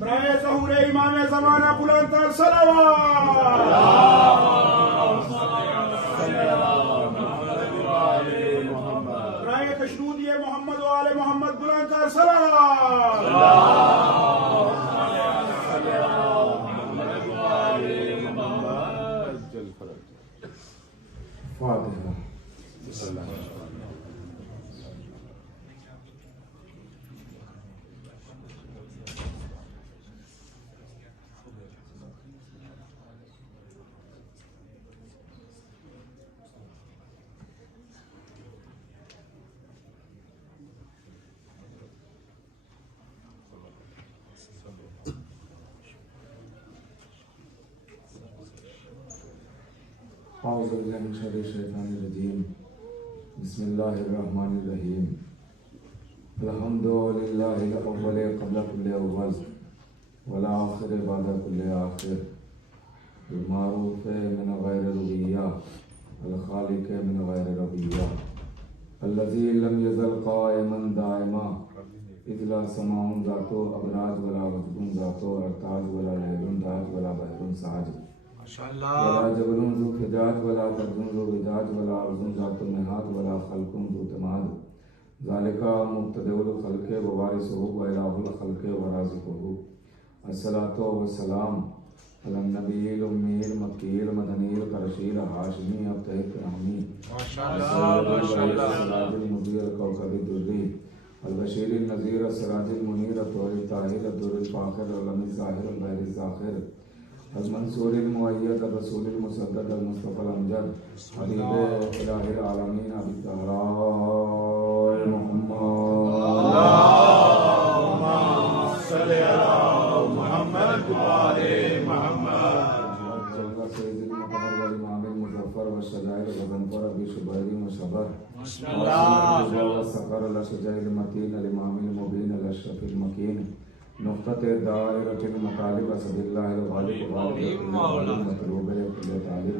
बराए ज़हूर इमाम ज़माना बुलंद तर सलावत। बराए तशरीद मोहम्मद व आले मोहम्मद बुलंद तर सलावत। बिस्मिल्लाहिर्रहमानिर्रहीम। अल्हम्दुलिल्लाहिल अव्वल क़ब्ल कुल्लि अव्वल वल आखिर बाद कुल्लि आखिर। अल मारूफ मिन गैर रुबिय्या अल खालिक मिन गैर रबिय्या अल्लज़ी लम यज़ल क़ाइमन दाइमा इज़ला समाउन ज़ातो अबराज वला वजदुन ज़ातो अरताज वला लैलुन दाज वला बहरुन साज वला जबरुन ज़ु फ़िजाज वला कद्रुन ज़ु विजाज वला अर्ज़ुन ज़ातुन निहाद वला खल्कुन ज़ु तमाद ज़ालिका मुब्तदिउल खल्क़ि व वारिसुहु व इलाहुल खल्क़ि व राज़िक़ुहु। अस्सलातु वस्सलाम अला नबील उम्मील मक्कील मदनील करशील हाशिमी अब्तहिक रहमी माशाअल्लाह मुदीर कौकबी दुर्री अलबशीर नज़ीर सराजिल मुनीर तोरिल ताहिर दुरुल फाखिर अलमिल ज़ाहिर अलबहरिल ज़ाखिर अलमंसूरिल मुअय्यद रसूलिल मुसद्दद अलमुस्तफ़ा अमजद हबीब इलाहिल आलमीन अबी तहरा मुहम्मद अल्लाहुम्मा सल्लि अला मुहम्मद व आले मुहम्मद। जल्ला सय्यिदुल मुतहहर वल इमामिल मुज़फ़्फ़र व शजाइल गज़नफ़र अबी शुबैरी मुशब्बर माशाअल्लाह सफ़र अल शजाइल मतीन अल इमामिल मुबीन अल अशरफिल मकीन नुक़्तत दायरतिल मतालिब असदिल्लाहिल गालिब गालिब मतलूब कुल तालिब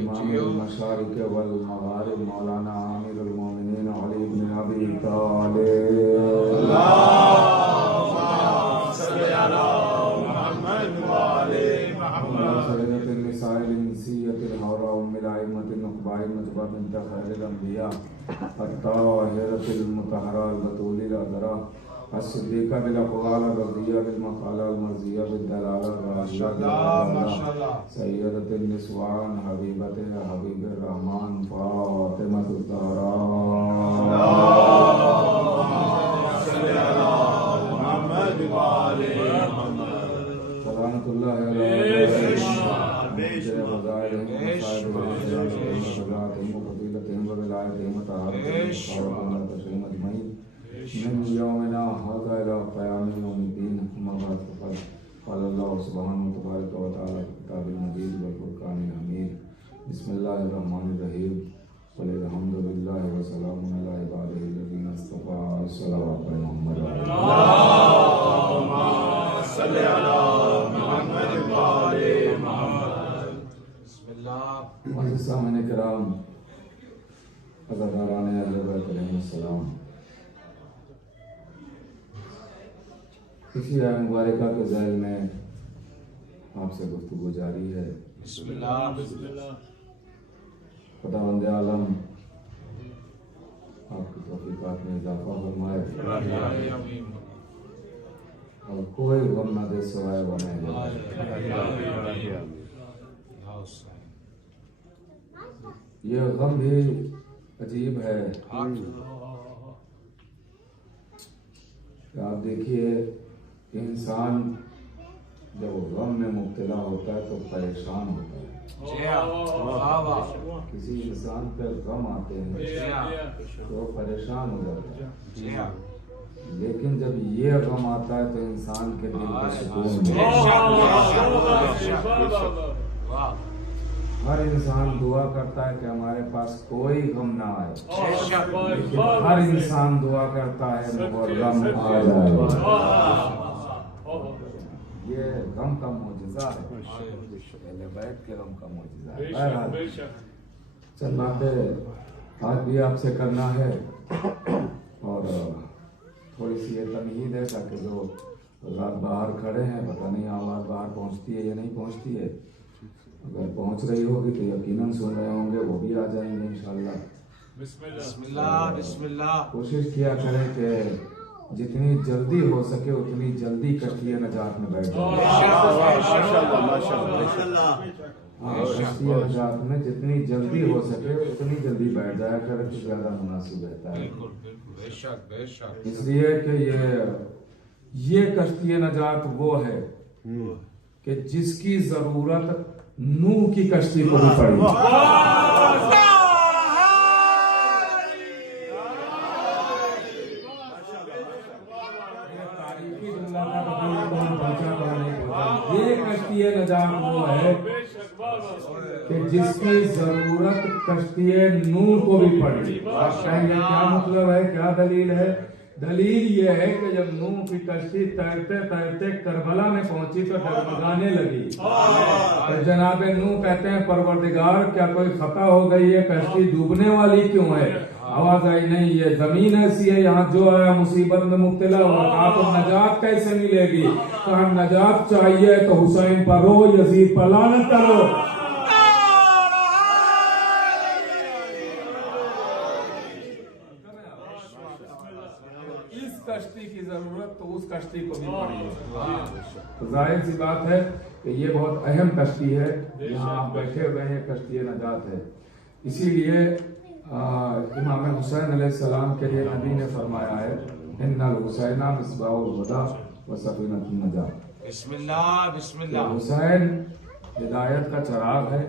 इमामुल मशारिक़ वल मग़ारिब मौलाना आमिरुल मोमिनीन अली इब्न अबी तालिब अल्लाहुम्मा सल्लि अला मुहम्मद व आले मुहम्मद। सय्यदतुन निसाइल इंसियतिल हौरा उम्मिल आइम्मतिन नुक़बाइ मुजबा बिन्त खैरिल अंबिया अत्ताहिरतिल मुतहहरा अल बतूलिल अज़रा अस्सिद्दीक़ा बिल अक़वाल रज़िया बिल मक़ाल अल मर्ज़िया बिल दलाल माशाअल्लाह सय्यदतुन निस्वान हबीबते हबीबिर रहमान फ़ातिमतुज़ ज़हरा अल्लाहुम्मा सल्लि अला मुहम्मद व आले मुहम्मद। सलामुल्लाहि अलैहि min yawmina hadha ila qiyam yawmiddin amma ba'd faqad qala Allah subhanahu wa tabaraka wa ta'ala fi kitabil majid wal furqanil hamid bismillahir rahmanir rahim qul alhamdulillahi wa salamun ala ibadihi alladhina istafa salawat ala muhammad allahumma salli ala muhammad wa ali muhammad। bismillah। मुअज़्ज़िज़ सामईन किराम अज़ादारान अहले बैत अलैहिस्सलाम, इसी आय मुबारका के ज़ैल में आपसे गुफ्तगू जारी है। खुदावंद आलम आपकी तौफीकात में इजाफा फरमाए और कोई गम न दे सिवाय बने। यह गम भी अजीब है कि आप देखिए इंसान जब गम में मुब्तला होता है तो परेशान होता है। किसी इंसान पर गम आते हैं तो परेशान हो जाता है, लेकिन जब ये गम आता है तो इंसान के दिल को सुकून मिलता है। हर इंसान दुआ करता है कि हमारे पास कोई गम ना आए, लेकिन हर इंसान दुआ करता है वो गम आ जाए। ये गम का मौजज़ा है, पहले बैठ के गम का मौजज़ा है। चंद बातें आज भी आपसे करना है और थोड़ी सी ये तमहीद है ताकि जो रात बाहर खड़े हैं, पता नहीं आवाज़ बाहर पहुंचती है या नहीं पहुंचती है। अगर पहुंच रही होगी तो यकीनन सुन रहे होंगे, वो भी आ जाएंगे इंशाल्लाह। बिस्मिल्लाह बिस्मिल्लाह। कोशिश किया करें कि जितनी जल्दी हो सके उतनी जल्दी कश्ती नजात में बैठ जाए। कश्ती नजात में जितनी जल्दी हो सके उतनी जल्दी बैठ जाया करें तो ज्यादा मुनासिब रहता है। इसलिए कि ये कश्ती नजात वो है कि जिसकी जरूरत नूह की कश्ती को भी पड़ी। ये कश्ती नजात वो है कि जिसकी जरूरत कश्ती नूह को भी पड़ी। आप कहेंगे क्या मतलब है, क्या दलील है? दलील ये है कि जब नूह की कश्ती तैरते तैरते करबला में पहुंची तो डगमगाने लगी। तो जनाब नूह कहते हैं, परवरदिगार क्या कोई खता हो गई है, कश्ती डूबने वाली क्यों है? आवाज आई, नहीं ये जमीन ऐसी है, यहाँ जो आया मुसीबत में मुब्तला हुआ। कहा तो नजात कैसे मिलेगी? कहा नजात चाहिए तो हुसैन पर रो, यजीद पर लानत करो। इस कश्ती की जरूरत तो उस कश्ती को भी पड़ी है। तो जाहिर सी बात है कि ये बहुत अहम कश्ती है, यहाँ आप बैठे हुए हैं, कश्ती नजात है। इसीलिए इमाम हुसैन अलैहिस्सलाम के लिए नबी ने फरमाया है, इन्नल हुसैना मिस्बाहुल हुदा व सफीनतुन नजात। बिस्मिल्लाह बिस्मिल्लाह। हुसैन हिदायत का चिराग है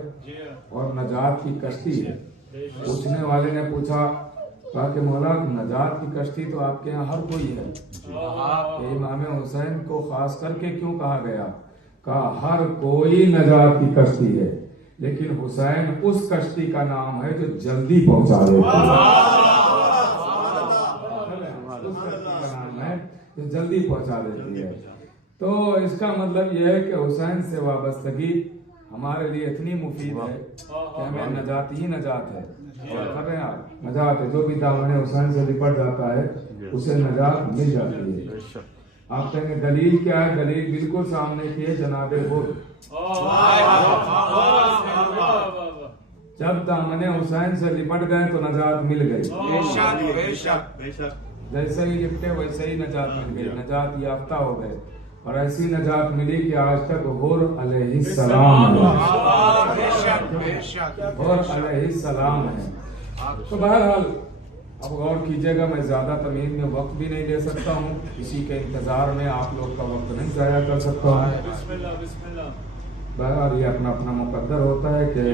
और नजात की कश्ती है। पूछने वाले ने पूछा, कहा कि मौला नजात की कश्ती तो आपके यहाँ हर कोई है, कि इमाम हुसैन को खास करके क्यों कहा गया? कहा हर कोई नजात की कश्ती है, लेकिन हुसैन उस कश्ती का नाम है जो जल्दी पहुंचा देती है। उस कश्ती का नाम है जो जल्दी पहुंचा देती है। तो इसका मतलब यह है कि हुसैन से वाबस्तगी हमारे लिए इतनी मुफीद है कि हमें नजात ही नजात है। और कर रहे हैं आप, नजात है, जो भी दामन हुसैन से लिपट जाता है उसे नजात मिल जाती है। आप कहेंगे दलील क्या है? दलील बिल्कुल सामने की है, जनाबे हुद। जब दामन हुसैन से लिपट गए तो नजात मिल गई। जैसे ही लिपटे वैसे ही नजात मिल गई, नजात याफ्ता हो गए। और ऐसी नजात मिली कि आज तक हुर अलैहिस्सलाम है। तो बहरहाल अब गौर कीजिएगा, मैं ज्यादा तमीज में वक्त भी नहीं दे सकता हूँ, किसी के इंतजार में आप लोग का वक्त नहीं जाया कर सकता हूँ। बहरहाल ये अपना अपना मुकद्दर होता है कि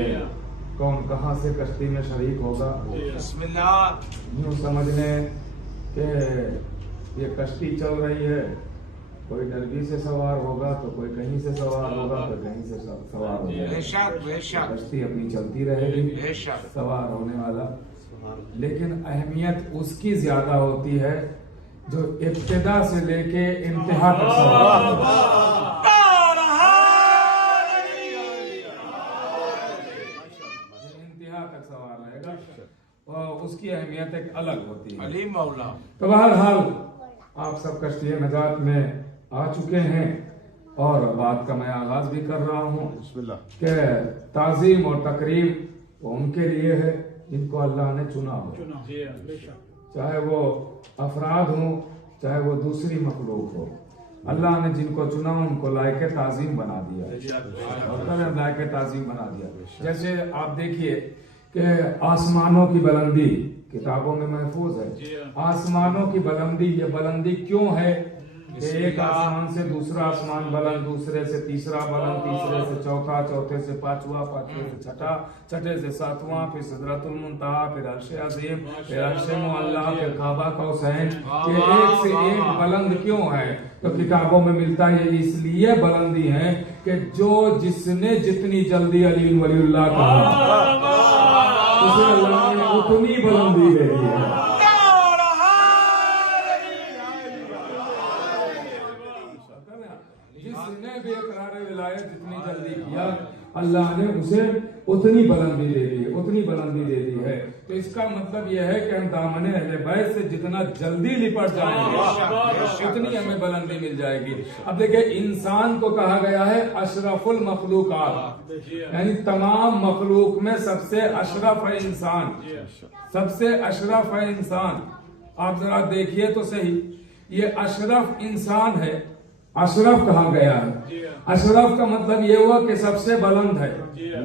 कौन कहाँ से कश्ती में शरीक होगा। यूँ समझ लें कि ये कश्ती चल रही है, कोई डरबी से सवार होगा तो कोई कहीं से सवार होगा तो कहीं से सवार होगा। कश्ती अपनी चलती रहेगी, सवार होने वाला। लेकिन अहमियत उसकी ज्यादा होती है जो इब्तिदा से लेके इंतहा तक सवार रहेगा, और उसकी अहमियत एक अलग होती है। तो बहरहाल आप सब कश्ती नजात में आ चुके हैं और बात का मैं आगाज भी कर रहा हूँ कि ताजीम और तकरीम वो उनके लिए है जिनको अल्लाह ने चुना हो, चाहे वो अफराद हो चाहे वो दूसरी मखलूक हो। अल्लाह ने जिनको चुना उनको लायक ताजीम बना दिया, और लायक ताजीम बना दिया। जैसे आप देखिए कि आसमानों की बुलंदी किताबों में महफूज है। आसमानों की बुलंदी, ये बुलंदी क्यों है कि एक आसमान से दूसरा आसमान बुलंद, दूसरे से तीसरा बुलंद, तीसरे से चौथा, चौथे से पांचवा, पांचवे से छठा, छठे से सातवां, फिर सिदरतुल मुंतहा, फिर अर्श अज़ीम, फिर अर्श मुअल्ला, फिर काबा कौसैन। ये एक से एक बुलंद क्यों है? तो किताबों में मिलता है इसलिए बुलंदी है कि जो जिसने जितनी जल्दी अली वलीउल्लाह कहा उसे अल्लाह ने उतनी बुलंदी दे दी है। जिसने बेकरार विलायत जितनी जल्दी किया अल्लाह ने उसे उतनी बुलंदी दे दी, उतनी उतनी बुलंदी दे दी है। तो इसका मतलब यह है कि हम दामने अहले बैत से जितना जल्दी लिपट जाएंगे उतनी हमें बुलंदी मिल जाएगी। अब देखिए, इंसान को कहा गया है अशरफुल मखलूकात, यानी तमाम मखलूक में सबसे अशरफ है इंसान, सबसे अशरफ है इंसान। आप जरा देखिए तो सही, ये अशरफ इंसान है। अशरफ कहा गया है, अशरफ का मतलब ये हुआ कि सबसे बुलंद है,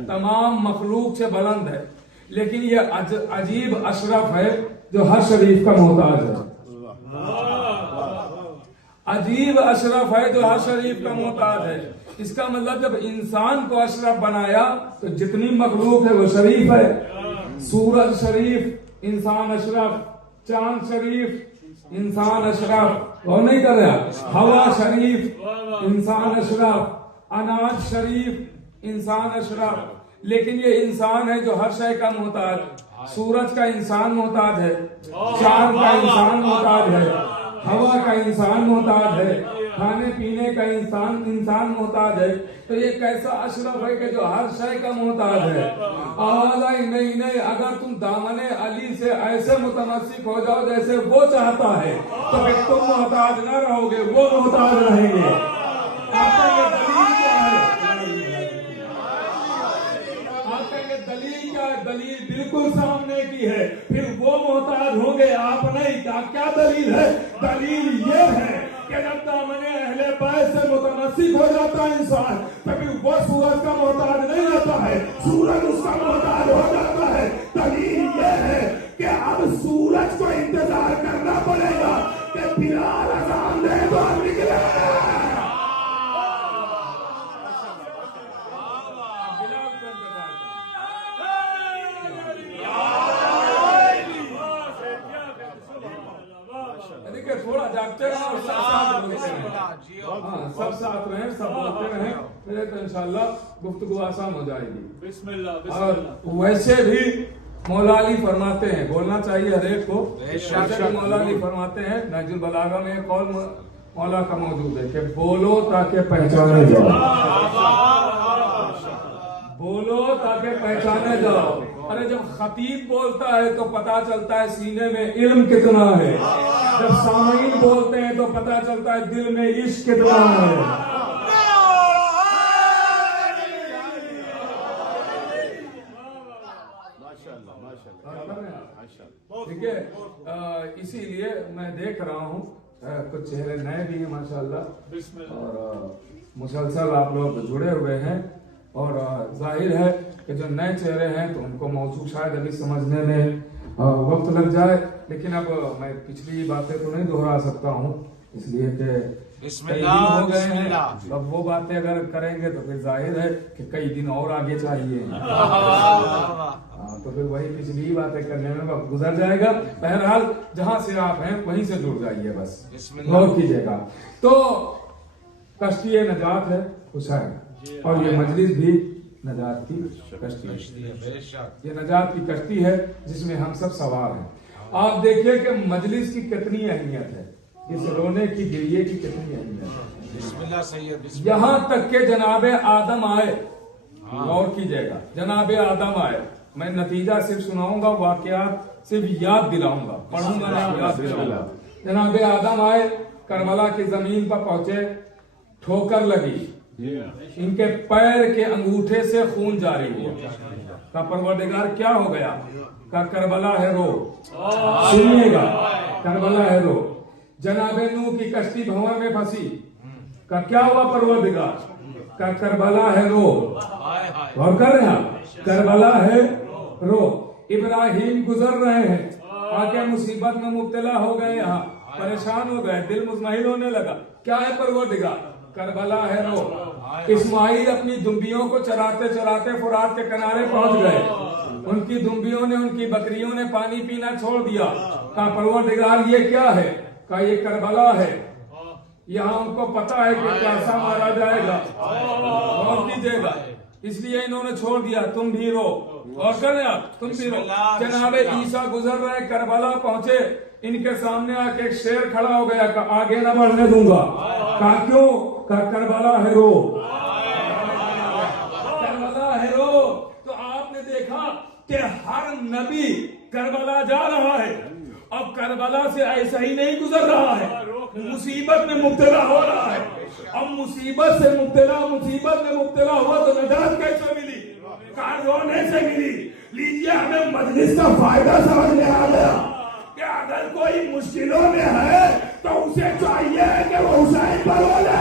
तमाम मखलूक से बुलंद है। लेकिन ये अजीब अशरफ है जो हर शरीफ का मोहताज है। अजीब अशरफ है जो हर शरीफ का मोहताज है। इसका मतलब जब इंसान को अशरफ बनाया तो जितनी मखलूक है वो शरीफ है। सूरज शरीफ, इंसान अशरफ, चांद शरीफ, इंसान अशरफ, और नहीं कर रहा, हवा शरीफ, इंसान अशरफ, अनाज शरीफ, इंसान अशरफ। लेकिन ये इंसान है जो हर शय का मोहताज। सूरज का इंसान मोहताज है, चांद का इंसान मोहताज है, हवा का इंसान मोहताज है, खाने पीने का इंसान मोहताज है। तो ये कैसा अशरफ है कि जो हर शय का मोहताज है। आवाज़ नहीं, अगर तुम दामने अली से ऐसे मुतमस्सिक हो जाओ जैसे वो चाहता है तो फिर तुम मोहताज न रहोगे, वो मोहताज रहेंगे। आपका ये दलील क्या है? आपका ये दलील क्या है? दलील बिल्कुल सामने की है। फिर वो मोहताज होंगे, आप नहीं। क्या दलील है? दलील ये है कि जब दामने अहले बैत से मुतमस्सिक हो जाता है इंसान तो फिर वो सूरज का मोहताज नहीं रहता है, सूरज उसका मोहताज हो जाता है। दलील ये है कि अब सूरज को इंतजार करना पड़ेगा कि बिलाल अज़ान दे तो निकले। थोड़ा जागते रहे और सब साथ बोलते रहे। हाँ, सब साथ रहे, सब बोलते रहे, फिर तो इंशाल्लाह गुफ्तगू आसान हो जाएगी। बिस्मिल्लाह। और वैसे भी मौला अली फरमाते हैं, बोलना चाहिए हर एक को। मौला अली फरमाते हैं, नहजुल बलागा में एक और मौला का मौजूद है कि बोलो ताकि पहचाने जाओ, बोलो ताकि पहचाने जाओ। अरे जब खतीब बोलता है तो पता चलता है सीने में इल्म कितना है, जब सामीन बोलते हैं तो पता चलता है दिल में इश्क कितना है। ठीक है, इसीलिए मैं देख रहा हूँ कुछ चेहरे नए भी हैं माशाल्लाह, और मुसलसल आप लोग जुड़े हुए हैं। और जाहिर है कि जो नए चेहरे हैं तो उनको मौजूद शायद अभी समझने में वक्त लग जाए, लेकिन अब मैं पिछली बातें तो नहीं दोहरा सकता हूँ, इसलिए कि कई दिन हो गए हैं। अब वो बातें अगर करेंगे तो फिर जाहिर है कि कई दिन और आगे चाहिए। तो फिर वही पिछली बातें करने में वक्त गुजर जाएगा। बहरहाल जहाँ से आप हैं वहीं से जुड़ जाइए, बस गौर कीजिएगा। तो कश्ती नजात है हुसैन, और ये मजलिस भी नजात की कश्ती है। ये नजात की कश्ती है जिसमें हम सब सवार हैं। आप देखिए कि मजलिस की कितनी अहमियत है, इस रोने की गिरिए की कितनी अहमियत है। यहाँ तक के जनाबे आदम आए, गौर कीजिएगा, जनाबे आदम आए। मैं नतीजा सिर्फ सुनाऊंगा, वाकयात सिर्फ याद दिलाऊंगा, पढ़ूंगा नहीं, याद दिलाऊंगा। जनाबे आदम आए, करबला की जमीन पर पहुंचे, ठोकर लगी, इनके पैर के अंगूठे से खून जारी हुआ। का परवरदिगार क्या हो गया? का करबला है रो, सुनिएगा, करबला है रो। जनाबे नूह की कश्ती भंवर में फंसी, का क्या हुआ परवरदिगार? का करबला है रो। और कर रहे हैं, करबला है रो। इब्राहिम गुजर रहे हैं, आके मुसीबत में मुब्तला हो गए, यहाँ परेशान हो गए, दिल मुतमईन होने लगा, क्या है परवरदिगार? करबला है रो। इस्माइल अपनी दुम्बियों को चराते चराते फुरात के किनारे पहुंच गए, उनकी दुम्बियों ने, उनकी बकरियों ने पानी पीना छोड़ दिया। कहा परवरदिगार ये क्या है? कहा ये करबला है, यहाँ उनको पता है कि प्यासा मारा जाएगा, और कीजिएगा, इसलिए इन्होंने छोड़ दिया। तुम भी रो, और करें आप, तुम भी रो। जनाबे ईसा गुजर रहे, करबला पहुंचे, इनके सामने आके एक शेर खड़ा हो गया, का आगे न बढ़ने दूंगा। कहा क्यों? का करबला है रो, करबला है रो। तो आपने देखा कि नबी करबला जा रहा है, अब करबला से ऐसा ही नहीं गुजर रहा है, मुसीबत में मुब्तला हो रहा है। अब मुसीबत में मुब्तला हुआ तो नजात कैसे मिली? रोने से मिली। लीजिए, हमें मजलिस का फायदा समझ में आ गया कि अगर कोई मुश्किलों में है तो उसे चाहिए कि वो हुसैन पर बोले।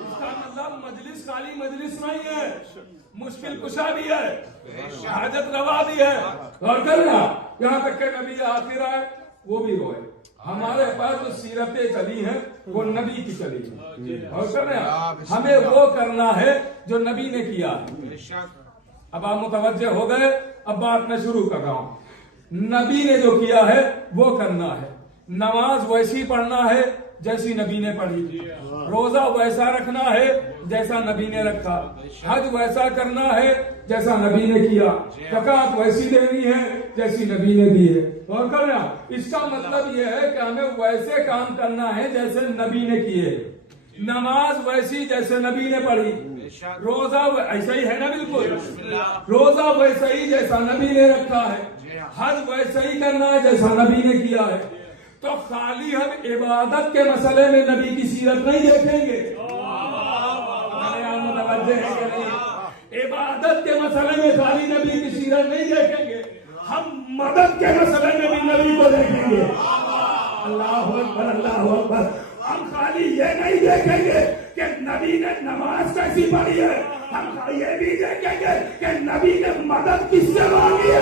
इसका मतलब मजलिस खाली मजलिस नहीं है, मुश्किल कुशा भी है, हाजत रवा भी है। और करना यहाँ तक के नबी आखिर आए वो भी रोए। हमारे पास जो सीरतें चली हैं वो नबी की चली है, और करना हमें वो करना है जो नबी ने किया है। अब आप मुतवज्जे हो गए, अब बात मैं शुरू कर रहा हूँ। नबी ने जो किया है वो करना है। नमाज वैसी पढ़ना है जैसी नबी ने पढ़ी, रोजा वैसा रखना है जैसा नबी ने रखा, हज वैसा करना है जैसा नबी ने किया, ज़कात वैसी देनी है जैसी नबी ने दी है। और करना इसका मतलब यह है कि हमें वैसे काम करना है जैसे नबी ने किए, नमाज वैसी जैसे नबी ने पढ़ी, रोजा ऐसा ही है ना, बिल्कुल रोजा वैसा ही जैसा नबी ने रखा है, हज वैसा ही करना है जैसा नबी ने किया है। तो खाली हम इबादत के मसले में नबी की सीरत नहीं देखेंगे, इबादत के मसले में खाली नबी की सीरत नहीं देखेंगे, हम मदद के मसले में भी नबी को देखेंगे। अल्लाह अकबर, अल्लाह अकबर। हम खाली ये नहीं देखेंगे कि नबी ने नमाज कैसी पढ़ी है, हम ये भी देखेंगे कि नबी ने मदद किससे मांगी है,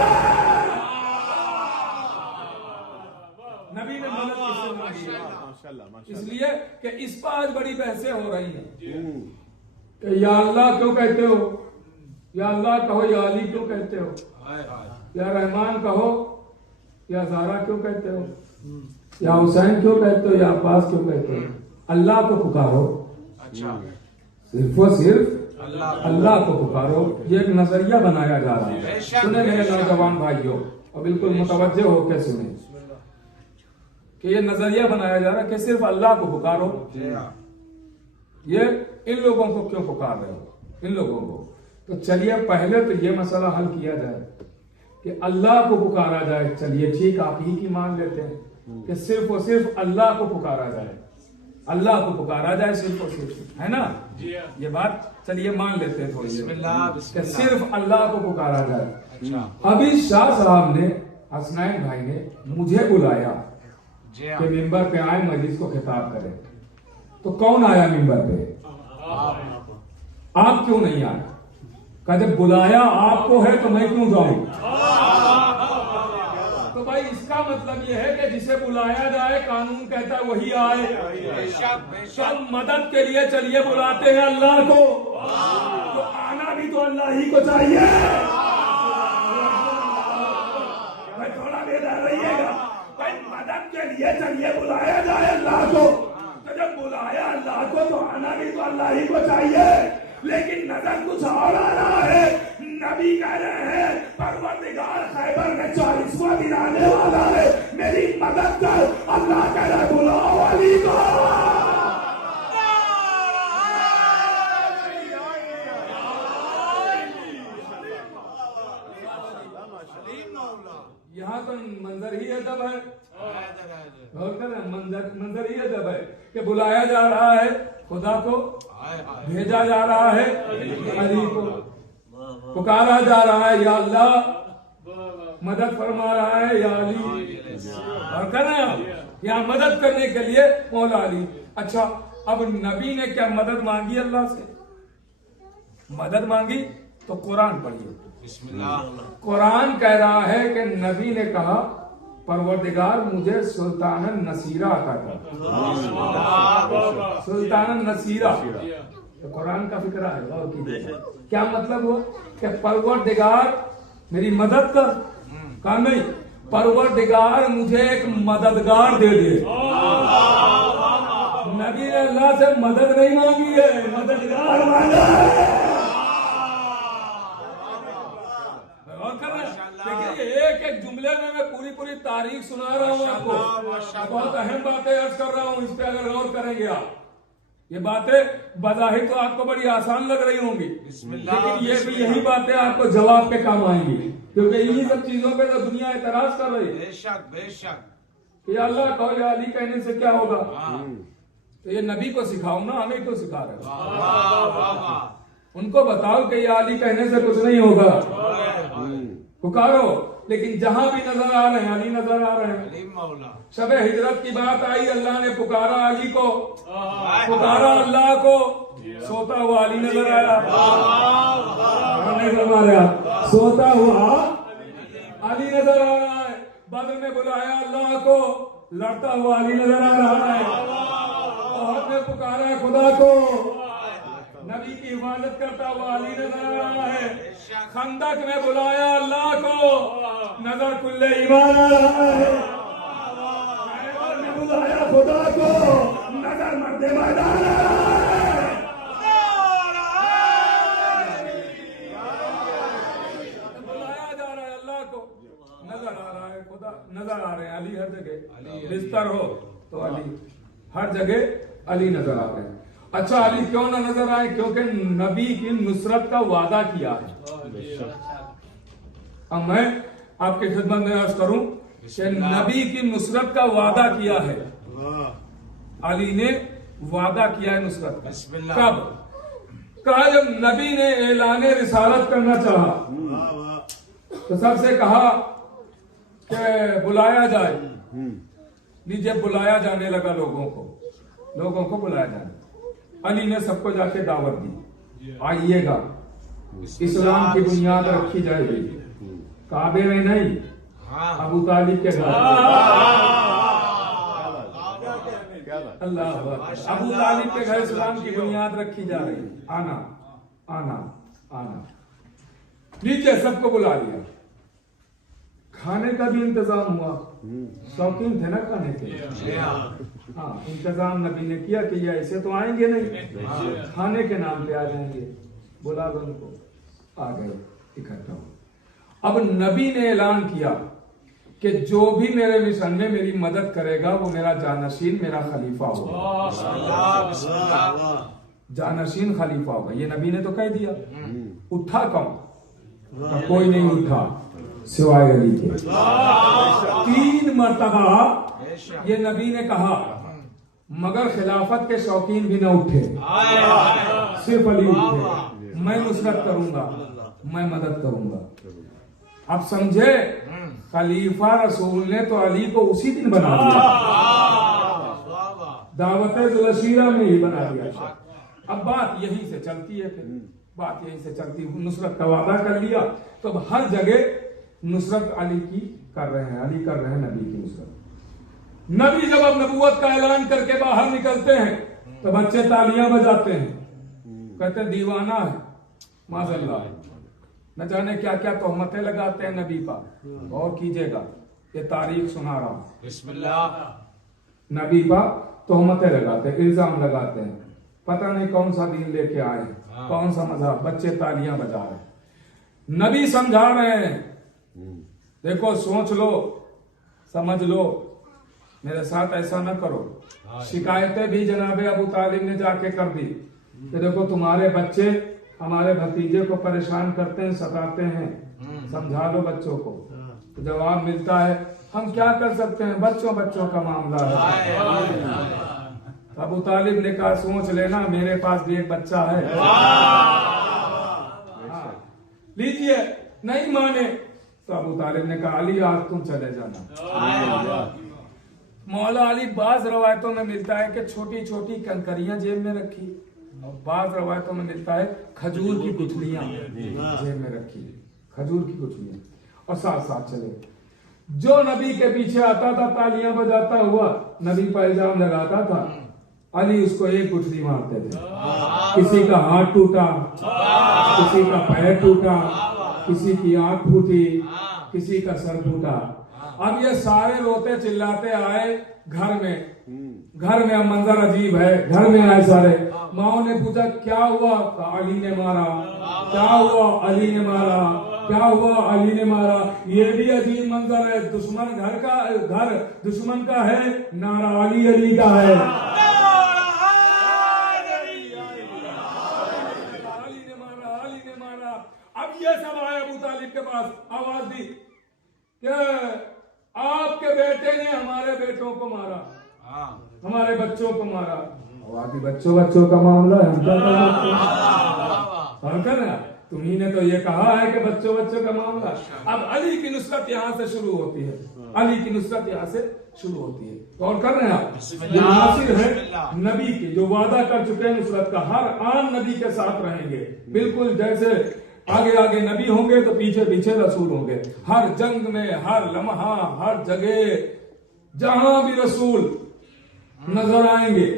नबी ने मदद किससे मांगी है। इसलिए कि इस पर आज बड़ी बहसें हो रही हैं कि या अल्लाह क्यों कहते हो, या अल्लाह कहो, या अली क्यों कहते हो, या रहमान कहो, या ज़ारा क्यों कहते हो, या हुसैन क्यों कहते हो, या अब्बास क्यों कहते हो। अल्लाह को पुकारो, अच्छा, सिर्फ और सिर्फ अल्लाह को पुकारो। ये एक नजरिया बनाया जा रहा है। सुने मेरे नौजवान भाइयों, और बिल्कुल मुतवज्जे होकर सुने कि ये नजरिया बनाया जा रहा है कि सिर्फ अल्लाह को पुकारो। ये इन लोगों को क्यों पुकार रहे हो, इन लोगों को? तो चलिए पहले तो ये मसला हल किया जाए कि अल्लाह को पुकारा जाए। चलिए ठीक, आप ही की मान लेते हैं कि सिर्फ और सिर्फ अल्लाह को पुकारा जाए, अल्लाह को पुकारा जाए सिर्फ और सिर्फ, है ना? ये बात चलिए मान लेते हैं थोड़ी, कि सिर्फ अल्लाह को पुकारा जाए। अभी शाह साहब ने, हसनैन भाई ने मुझे बुलाया कि मिंबर पे आए, मजलिस को खिताब करें। तो कौन आया मिंबर पे? आप क्यों नहीं आए? कहा जब बुलाया आपको है तो मैं क्यों जाऊं? तो भाई इसका मतलब यह है कि जिसे बुलाया जाए, कानून कहता है वही आए। सब मदद के लिए चलिए बुलाते हैं अल्लाह को, तो आना भी तो अल्लाह ही को चाहिए। भाई थोड़ा बेदार रहिएगा। भाई मदद के लिए चलिए बुलाया जाए अल्लाह को, तो जब बुलाया अल्लाह को तो आना भी तो अल्लाह ही को चाहिए। लेकिन नजर कुछ और आ रहा है। नबी कह रहे हैं परवरदिगार खैबर में 40वां दिन आने वाला है, मेरी मदद कर। अल्लाह कह रहा है बुलाओ अली को। यहाँ तो मंजर ही अदब है, मंजर ही अदब है कि बुलाया जा रहा है खुदा को, भेजा जा रहा है अली को, पुकारा जा रहा है या अल्लाह, मदद फरमा रहा है या अली। और करना यहाँ मदद करने के लिए मौला अली। अच्छा, अब नबी ने क्या मदद मांगी अल्लाह से? मदद मांगी तो कुरान पढ़िए। कुरान कह रहा है कि नबी ने कहा परवरदिगार मुझे सुल्तान नसीरा अता कर। सुल्तान नसीरा तो कुरान का फिक्र है, और क्या मतलब हुआ कि परवरदिगार मेरी मदद कर? कहा नहीं, परवरदिगार मुझे एक मददगार दे दे। नबी ने अल्लाह से मदद नहीं मांगी है, मददगार मांगा है। और देखिए एक एक जुमले में मैं पूरी पूरी तारीख सुना रहा हूँ आपको, बहुत अहम बातें अर्ज कर रहा हूँ, इस पे अगर गौर करेंगे आप, ये बातें बज़ाहिर तो आपको बड़ी आसान लग रही होंगी, लेकिन ये भी यही बातें आपको जवाब पे काम आएंगी, क्योंकि इन्हीं सब चीजों पे तो दुनिया एतराज कर रही है। बेशक बेशक। कि अल्लाह कहो या अली कहने से क्या होगा? तो ये नबी को सिखाओ ना, हमें क्यों सिखा रहे हो? वाह वाह वाह। उनको बताओ कि या अली कहने से कुछ नहीं होगा, पुकारो। लेकिन जहां भी नजर आ रहे हैं अली नजर आ रहे हैं। अली मौला। शबे हिजरत की बात आई, अल्लाह ने पुकारा अली को, पुकारा अल्लाह को, सोता हुआ अली नजर आया। सोता हुआ अली नजर आ रहा है। बदर में बुलाया अल्लाह को, लड़ता हुआ अली नजर आ रहा है। औहद में पुकारा खुदा को, नबी की हिफाजत करता हुआ अली नजर आ रहा है। खंदक में बुलाया अल्लाह को, नजर कुल्ले ईमान आ रहा है। खैबर में बुलाया खुदा को, नजर मर्दे मैदान आ रहा है। बुलाया जा रहा है अल्लाह को, नजर आ रहा है खुदा, नजर आ रहे हैं अली हर जगह। बिस्तर हो तो अली, हर जगह अली नजर आ रहे हैं। अच्छा, अली क्यों ना नजर आए? क्योंकि नबी की नुसरत का वादा किया है। अब मैं आपके खिदमत में अर्ज करूं कि नबी की नुसरत का वादा किया है। अली ने वादा किया है नुसरत का। कब? कहा जब नबी ने ऐलान रिसालत करना चाहा तो सबसे कहा कि बुलाया जाए। जब बुलाया जाने लगा लोगों को बुलाया जाने, अली ने सबको जाके दावत दी, आइएगा, इस्लाम की बुनियाद रखी जाएगी, काबे में नहीं, अबू तालिब के घर। अल्लाह अबू तालिब के घर इस्लाम की बुनियाद रखी जा रही। आना आना आना। नीचे सबको बुला लिया, खाने का भी इंतजाम हुआ। शौकीन थे ना खाने के। हाँ, इंतजाम नबी ने किया कि ये ऐसे तो आएंगे नहीं, खाने के नाम पे आ जाएंगे। बुला दो उनको, आ गए इकट्ठा हो। अब नबी ने ऐलान किया कि जो भी मेरे मिशन में मेरी मदद करेगा वो मेरा जानशीन, मेरा खलीफा होगा। जानशीन खलीफा होगा, ये नबी ने तो कह दिया। उठा कौन? तो कोई नहीं उठा सिवाय अली के। 3 मरतबा ये नबी ने कहा, मगर खिलाफत के शौकीन भी न उठे, सिर्फ अली उठे। मैं नुसरत करूंगा, मैं मदद करूंगा। अब समझे, खलीफा रसूल ने तो अली को उसी दिन बना दिया, दावत-ए-जुलशीरा में ही बना दिया। अब बात यहीं से चलती है, फिर बात यहीं से चलती है। नुसरत का वादा कर लिया तो अब हर जगह नुसरत अली की कर रहे हैं, अली कर रहे हैं नबी की नुसरत। नबी जब अब नबूवत का ऐलान करके बाहर निकलते हैं तो बच्चे तालियां बजाते हैं, कहते हैं दीवाना है, माज़अल्लाह, न जाने क्या क्या तोहमतें लगाते हैं नबी पर। और कीजिएगा, ये तारीख सुना रहा हूं, बिस्मिल्लाह। नबी पर तोहमतें लगाते हैं, इल्जाम लगाते हैं, पता नहीं कौन सा दीन लेके आए, कौन सा मजहब। बच्चे तालियां बजा रहे हैं, नबी समझा रहे हैं, देखो सोच लो, समझ लो, मेरे साथ ऐसा न करो। शिकायतें भी जनाबे अबू तालिब ने जाके कर दी कि देखो तुम्हारे बच्चे हमारे भतीजे को परेशान करते हैं, सताते हैं, समझा लो बच्चों को। तो जवाब मिलता है, हम क्या कर सकते हैं, बच्चों का मामला है। अबू तालिब ने कहा, सोच लेना, मेरे पास भी एक बच्चा है, लीजिए। नहीं माने तो अबू तालिब ने कहा, अली आज तुम चले जाना। मौला अली, बाज रवायतों में मिलता है कि छोटी छोटी कंकरियां जेब में रखी, और बाज रवायतों में मिलता है खजूर की गुठलियां जेब में रखी, खजूर की गुठलियां, और साथ साथ चले। जो नबी के पीछे आता था तालियां बजाता हुआ, नबी पर इल्जाम लगाता था, अली उसको एक गुठली मारते थे। किसी का हाथ टूटा, किसी का पैर टूटा, किसी की आंख फूटी, किसी का सर फूटा। अब ये सारे रोते चिल्लाते आए घर में अब मंजर अजीब है, घर में आए सारे। माओ ने पूछा क्या हुआ? अली ने मारा। क्या हुआ? अली ने मारा। क्या हुआ? अली ने मारा। ये भी अजीब मंजर है, दुश्मन घर दुश्मन का है, नारा अली का है। अली ने मारा। अब ये सब आए अबू तालिब के पास, आवाज दी कि आपके बेटे ने हमारे बेटों को मारा, हमारे बच्चों को मारा। आवाज दी, बच्चों का मामला है, हम क्या कर रहे हैं? तुम्ही ने तो ये कहा है कि बच्चों का मामला। अब अली की नुसरत यहाँ से शुरू होती है, अली की नुसरत यहाँ से शुरू होती है। तो और कर रहे हैं आप, ये नासिर है नबी के, जो वादा कर चुके हैं नुसरत का, हर आन नबी के साथ रहेंगे। बिल्कुल जैसे आगे नबी होंगे तो पीछे रसूल होंगे। हर जंग में, हर लम्हा, हर जगह जहां भी रसूल नजर आएंगे,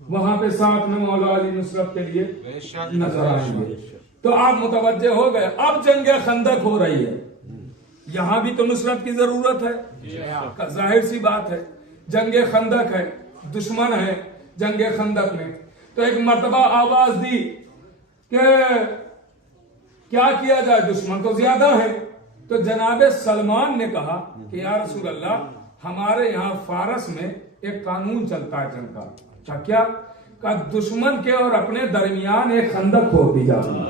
वहां पे साथ में मौला अली नुसरत के लिए नजर आएंगे। तो आप मुतवज्जे हो गए। अब जंगे खंदक हो रही है, यहां भी तो नुसरत की जरूरत है, जाहिर सी बात है। जंगे खंदक है, दुश्मन है जंगे खंदक में। तो एक मर्तबा आवाज दी कि क्या किया जाए, दुश्मन तो ज्यादा है। तो जनाब सलमान ने कहा कि या रसूल अल्लाह, हमारे यहाँ फारस में एक कानून चलता है जंग का। क्या? का दुश्मन के और अपने दरमियान एक खंदक खोद दी जाती है।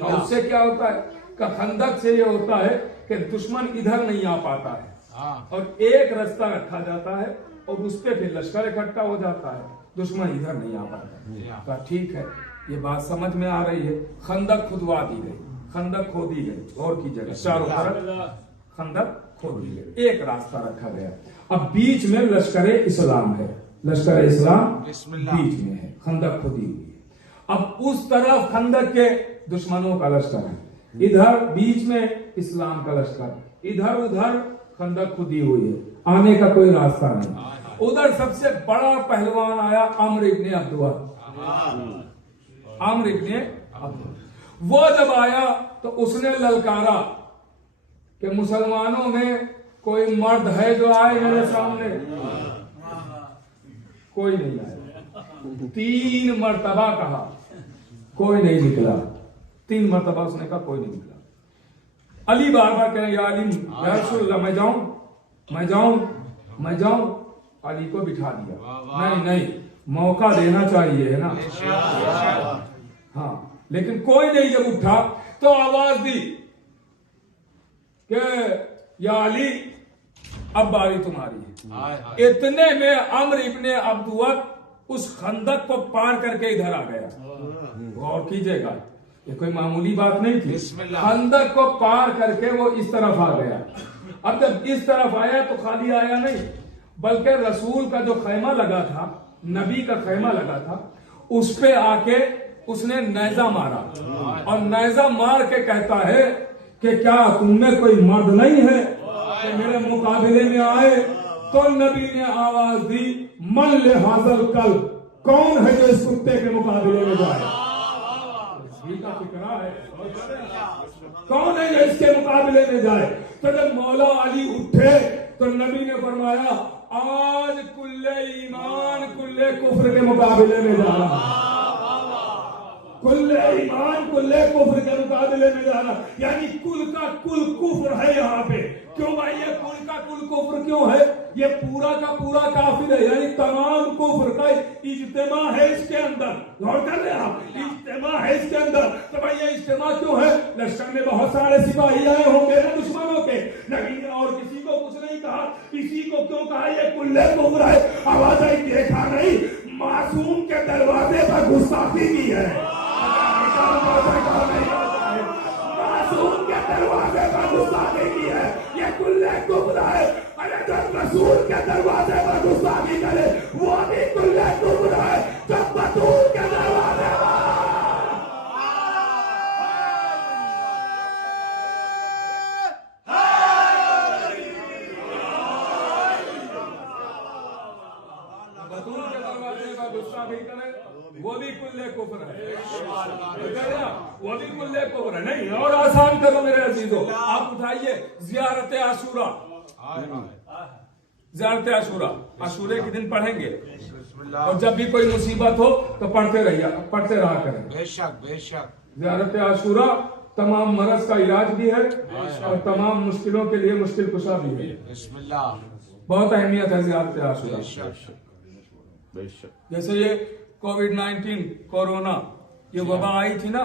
और उससे क्या होता है? का खंदक से ये होता है कि दुश्मन इधर नहीं आ पाता है, और एक रास्ता रखा जाता है और उस पर फिर लश्कर इकट्ठा हो जाता है, दुश्मन इधर नहीं आ पाता। कहा ठीक है, ये बात समझ में आ रही है। खंदक खुदवा दी गई, खंदक खोदी गई, और की जगह चारों तरफ खंदक खोद दी गई, एक रास्ता रखा गया। अब बीच में लश्कर इस्लाम है, लश्कर इस्लाम बीच में है, खंदक खोदी हुई है। अब उस तरफ खंदक के दुश्मनों का लश्कर है, इधर बीच में इस्लाम का लश्कर, इधर उधर खंदक खुदी हुई है, आने का कोई रास्ता नहीं। उधर सबसे बड़ा पहलवान आया अम्र इब्ने अब्दुआ। अम्र इब्ने अब्दुआ वो जब आया तो उसने ललकारा कि मुसलमानों में कोई मर्द है जो आए मेरे सामने। कोई नहीं आया। 3 मर्तबा कहा, कोई नहीं निकला। 3 मर्तबा उसने कहा, कोई नहीं निकला। अली बार बार कह रहे, या अली, या रसूल अल्लाह, मैं जाऊं। अली को बिठा दिया। नहीं, मौका देना चाहिए, है ना? हाँ, लेकिन कोई नहीं जब उठा तो आवाज दी कि या अली, अब बारी तुम्हारी है। इतने में अम्र इब्ने अब्दुवत उस खंदक को पार करके इधर आ गया। गौर कीजिएगा, ये कोई मामूली बात नहीं थी। खंदक को पार करके वो इस तरफ आ गया। अब जब इस तरफ आया तो खाली आया नहीं, बल्कि रसूल का जो खैमा लगा था, नबी का खैमा लगा था, उस पे आके उसने नेजा मारा, और नेजा मार के कहता है कि क्या तुमने कोई मर्द नहीं है कि मेरे मुकाबले में आए? तो नबी ने आवाज दी, मन ले हाजल कल, कौन है जो इस कुत्ते के मुकाबले में जाए? का फिक्रा है, कौन है जो इसके मुकाबले में जाए? तो जब मौला अली उठे तो नबी ने फरमाया, आज कुल्ले ईमान कुल्ले कुफ्र के मुकाबले में जा रहा। कुल्ले ईमान कुल्ले कुफ्र के मुकाबले में जाना, यानी कुल का कुल कुफ्र है यहाँ पे। क्यों भाई, ये कुल का कुल कुफ्र क्यों है? ये पूरा का पूरा काफिर है, यानी तमाम कुफ्र का इज्तिमा है इसके अंदर। गौर कर रहे हैं आप, इज्तिमा है इसके अंदर। तो भाई ये इज्तिमा क्यों है? लश्कर में बहुत सारे सिपाही आए होंगे ना दुश्मनों के, नबी ने और किसी को कुछ नहीं कहा, इसी को क्यों कहा ये कुल्ले कुफ्र है? आवाज आई, देखा नहीं, मासूम के दरवाजे पर गुस्ताखी की है। मासूम के दरवाजे पर गुस्ताखी की है, ये कुल्ले कुफ्र है। अरे जब रसूल के दरवाजे पर गुस्ताखी करे वो भी कुल्ले कुफ्र है। जब बतूल के दरवाजे पर गुस्ताखी करे वो भी कुल्ले कुफ्र है, वो भी कुल्ले कुफ्र है। नहीं, और आसान करो मेरे अजीजों, आप उठाइए ज़ियारत आशूरा। ज़ियारत आशूरा, आशूरे के दिन पढ़ेंगे, और जब भी कोई मुसीबत हो तो पढ़ते रहा करें। बेशक बेशक। ज़ियारत आशूरा तमाम मरज का इलाज भी है और तमाम मुश्किलों के लिए मुश्किल कुशा भी है। बिस्मिल्लाह। बहुत अहमियत है ज़ियारत आशूरा। बेशक जैसे ये कोविड-19 कोरोना ये वबा आई थी ना,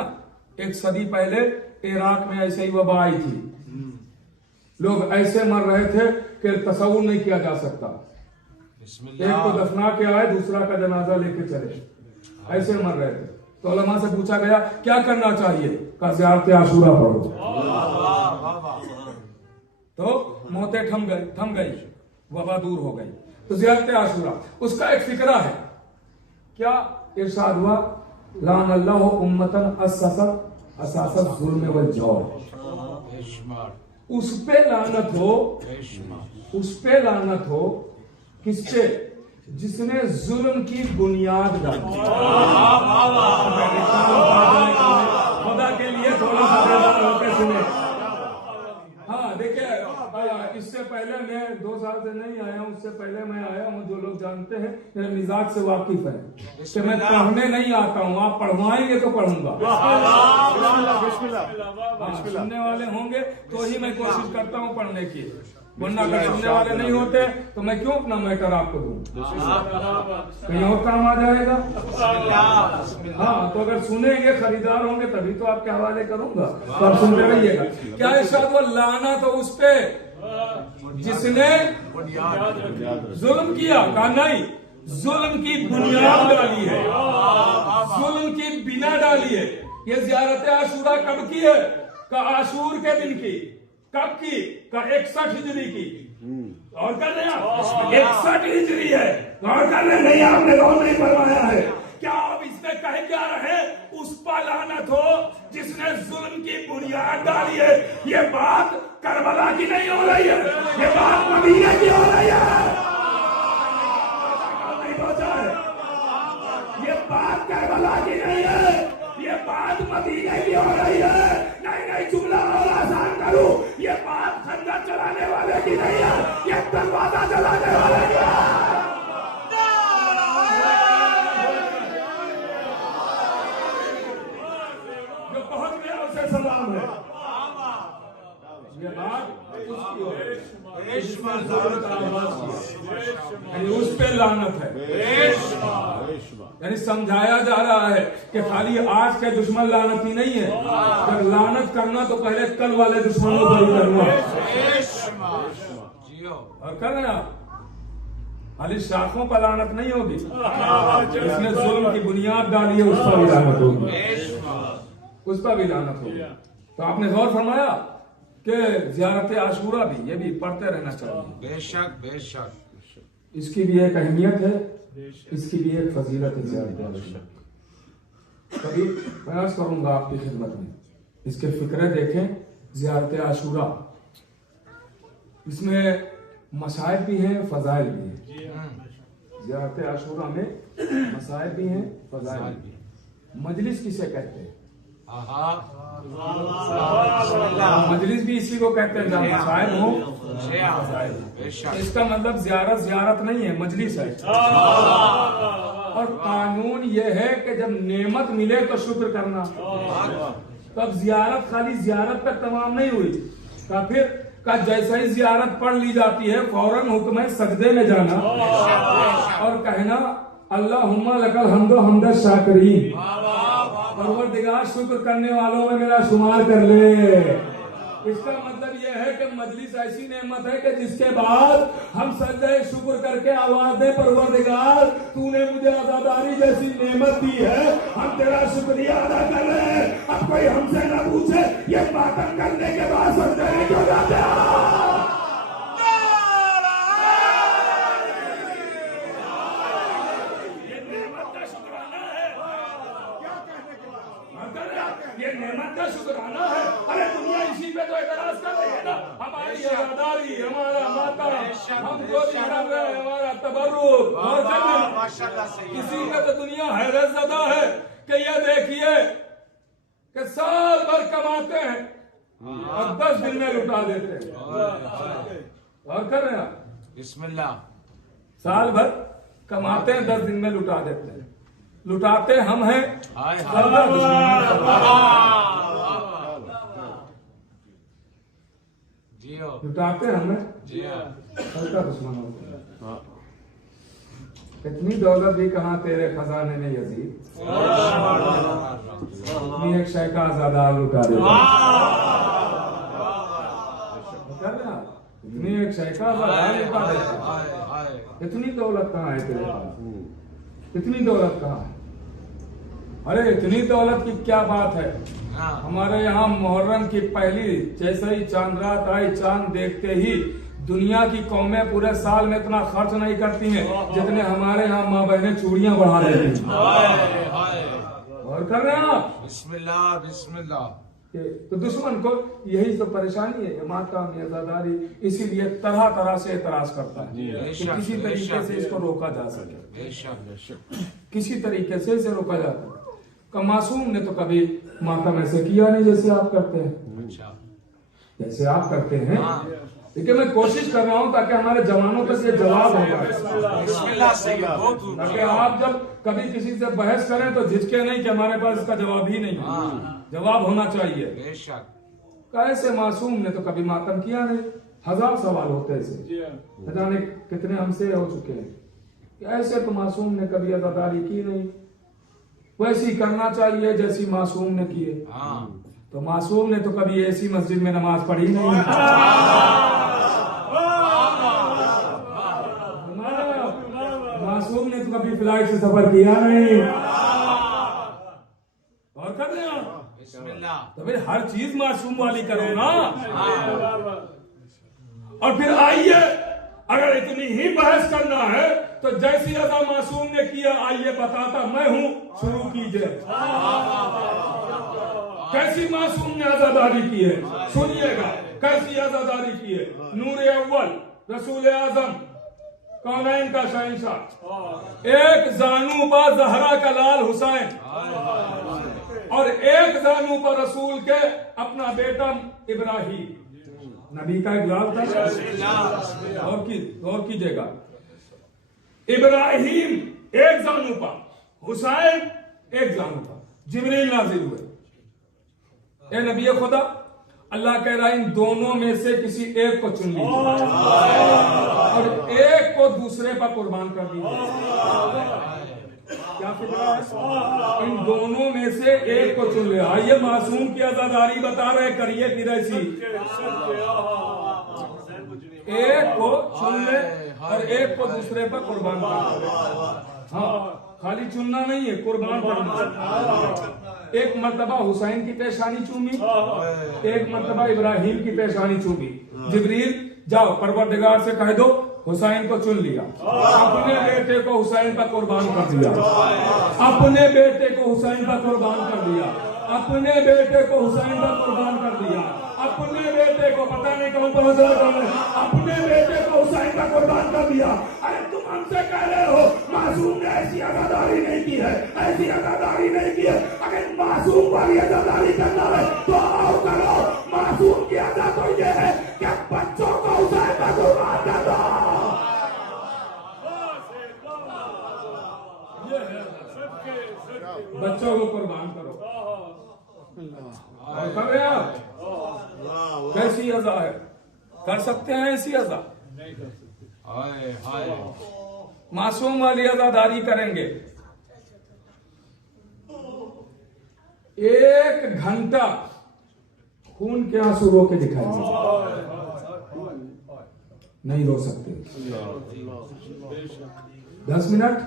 1 सदी पहले इराक में ऐसे ही वबा आई थी। लोग ऐसे मर रहे थे कि तसव्वुर नहीं किया जा सकता। एक को दफना के आए, दूसरा का जनाजा लेके चले, ऐसे मर रहे थे। तो उलमा से पूछा गया क्या करना चाहिए, का ज़ियारत आशूरा पढ़ो। तो मौतें थम गई, वबा दूर हो गई। तो ज़ियारत आशूरा उसका एक फिक्रा है। क्या इरशाद हुआ, लान अल्लाह उम्मतन असासत जुल्म वल जौर। उस पे लानत हो, उस पे लानत हो, किस पे, जिसने जुल्म की बुनियाद डाली। खुदा के लिए थोड़ा सा बेदार होकर सुने। हाँ देखिए, इससे पहले मैं 2 साल से नहीं आया हूँ, उससे पहले मैं आया हूँ। जो लोग जानते हैं मेरे मिजाज से वाकिफ है कि मैं पढ़ने नहीं आता हूँ, आप पढ़वाएंगे तो पढ़ूंगा। सुनने वाले होंगे तो ही मैं कोशिश करता हूँ पढ़ने की, वरना अगर सुनने वाले नहीं होते तो मैं क्यों अपना मैटर आपको दूं, कहीं और काम आ जाएगा। हाँ तो अगर सुनेंगे, खरीदार होंगे तभी तो आपके हवाले करूंगा, तो आप सुनते रहिएगा। क्या इरशाद हुआ, लाना तो उस पे जिसने जुल्म किया। कहा नहीं, जुल्म की बुनियाद डाली है, जुल्म की बिना डाली है। ये ज़ियारत आशूरा कब की है, का आशूर के दिन की। कब की, का 61 हिजरी की। और कर रहे हैं 61 हिजरी है, और कर रहे नहीं, आपने गौर नहीं करवाया है। क्या आप इसमें कह क्या रहे, उस पर लानत हो जिसने जुल्म की बुनियाद डाली है। ये बात करबला की नहीं हो रही है, ये बात मदीने की हो रही है। नहीं पहुंचा है, ये बात करबला की नहीं है, ये बात मदीने की हो रही है। नहीं जुमला और आसान करूं, ये बात खंजर चलाने वाले की नहीं है, ये दरवाजा चलाने वाले की है। जो पहुंच गया उसे सलाम है। ये बात उसकी हो यानी उस पे लानत है। यानी समझाया जा रहा है कि खाली आज के दुश्मन लानती नहीं है, अगर लानत करना तो पहले कल वाले दुश्मनों को ही करना। और कर रहे आप खाली शाखों पर लानत नहीं होगी, इसने जुल्म की बुनियाद डाली है, उस पर भी लानत होगी, उस पर भी लानत होगी। तो आपने गौर फरमाया कि ज़ियारत आशूरा भी, ये भी पढ़ते रहना चाहिए। बेशक बेशक, इसकी भी एक अहमियत है, इसकी भी एक फजीलत है ज़ियारत आशूरा। कभी प्रयास करूंगा आपकी खिदमत में, इसके फिक्रे देखें। ज़ियारत आशूरा, इसमें मसाइब भी हैं, फजाइल भी हैं। ज़ियारत आशूरा में मसाइब भी हैं, फजाइल भी हैं। मजलिस किसे कहते हैं, मजलिस भी इसी को कहते हैं, जहाँ मसाइब हो। इसका मतलब ज़ियारत नहीं है, मजलिस है। और कानून यह है कि जब नेमत मिले तो शुक्र करना। तब ज़ियारत खाली ज़ियारत तक तमाम नहीं हुई, का फिर का जैसे ही ज़ियारत पढ़ ली जाती है फौरन हुक्म है सजदे में जाना और कहना अल्लाहुम्मा लकल हम्दो हम्द शाकिरीन, परवरदिगार शुक्र करने वालों में मेरा शुमार कर ले। इसका मतलब यह है कि मजलिस ऐसी नेमत है कि जिसके बाद हम सजदे शुक्र करके आवाज दे, परवरदिगार तूने मुझे आजादारी जैसी नेमत दी है, हम तेरा शुक्रिया अदा कर रहे हैं। अब कोई हमसे न पूछे ये बातें करने के बाद सजदे में क्यों जाते हैं। ये नेमत का शुक्राना है। अरे दुनिया इसी पे तो एतराज कर रही है ना, हमारी आजादारी, हमारा माता, हम जो भी कर रहे हैं, हमारा तबर्रुक, इसी पे तो दुनिया हैरत ज़दा है कि ये देखिए कि साल भर कमाते हैं और 10 दिन में लुटा देते हैं। और कर रहे हैं बिस्मिल्लाह, साल भर कमाते हैं, 10 दिन में लुटा देते हैं। लुटाते हम हैं, लुटाते हैं हमें, जी हाँ। हल्का दुश्मन होते हैं। इतनी दौलत भी कहाँ तेरे खजाने में यजीद, इतनी एक शय का आजादार लुटा देगा। इतनी एक शय का आजादार लुटा देगा। इतनी दौलत कहाँ है तेरे पास, इतनी दौलत कहाँ है? अरे इतनी दौलत की क्या बात है। हमारे यहाँ मुहर्रम की पहली जैसे ही चांद रात आई, चांद देखते ही दुनिया की कौमें पूरे साल में इतना खर्च नहीं करती हैं जितने हमारे यहाँ माँ बहनें चूड़ियां बढ़ा देती हैं। और कर रहे हैं आप बिस्मिल्लाह बिस्मिल्लाह। तो दुश्मन को यही तो परेशानी है, ये मातम, ये आजादारी, इसीलिए तरह तरह से एतराज करता है कि किसी तरीके से इसको रोका जा सके, किसी तरीके से इसे रोका जाता है। मासूम ने तो कभी मातम ऐसे किया नहीं जैसे आप करते हैं, जैसे आप करते हैं। लेकिन मैं कोशिश कर रहा हूं ताकि हमारे जवानों तक ये जवाब होगा, ताकि आप जब कभी किसी से बहस करें तो झिझके नहीं कि हमारे पास इसका जवाब ही नहीं है, जवाब होना चाहिए। कैसे मासूम ने तो कभी मातम किया नहीं, हजार सवाल होते ऐसे, न जाने कितने हमसे हो चुके हैं। ऐसे तो मासूम ने कभी आजादारी की नहीं, वैसी करना चाहिए जैसी मासूम ने की है। तो मासूम ने तो कभी ऐसी मस्जिद में नमाज पढ़ी नहीं, मासूम ने तो कभी फ्लाइट से सफर किया नहीं। और कर रहे हो तो फिर हर चीज मासूम वाली करो ना। और फिर आइए, अगर इतनी ही बहस करना है तो जैसी अदा मासूम ने किया, आइए बताता मैं हूं, शुरू कीजिए। कैसी मासूम ने आजादारी की है, सुनिएगा कैसी आजादारी की है। नूरे अव्वल, रसूल आजम, कौनैन का शहंशाह, एक जानू पर जहरा का लाल हुसैन और एक जानू पर रसूल के अपना बेटा इब्राहिम, नबी का एक लाल था। गौर कीजिएगा, इब्राहिम एक जानू पर, हुसैन एक जानू पर जिब्रील नाजिल हुए। ए नबी खुदा, अल्लाह कह रहा है इन दोनों में से किसी एक को चुन लीजिए और एक को दूसरे पर कुर्बान कर दीजिए। क्या फिक्र है? इन दोनों में से एक को चुन ले। आइए मासूम की आजादारी बता रहे, करिए फिर ऐसी, एक को चुन ले और एक को दूसरे पर कुर्बान कर दे। हाँ, खाली चुनना नहीं है, कुर्बान करना। एक मर्तबा हुसैन की पेशानी चूमी, एक मर्तबा इब्राहिम की पेशानी चूमी। जिब्रील जाओ परवरदिगार से कह दो हुसैन को चुन लिया, अपने बेटे को हुसैन पर कुर्बान कर दिया, अपने बेटे को हुसैन पर कुर्बान कर दिया, अपने बेटे को हुसैन पर कुर्बान कर दिया, अपने बेटे को पता नहीं कहूं पहुंचा, अपने बेटे को हुसैन पर कुर्बान कर दिया। अरे तुम हमसे कह रहे हो मासूम ने ऐसी आजादारी नहीं की है, ऐसी आजादारी नहीं की है। अगर मासूम वाली आजादारी करना है तो आओ करो। मासूम की आजा तो ये है कि बच्चों को हुसैन पर कुर्बान कर दो। बच्चों को कुर्बान करो। और कर रहे आप कैसी अज़ा है? कर सकते हैं ऐसी अज़ा? मासूम वाली अज़ादारी करेंगे। 1 घंटा खून के आंसू रो के दिखाएंगे, नहीं रो सकते। 10 minute,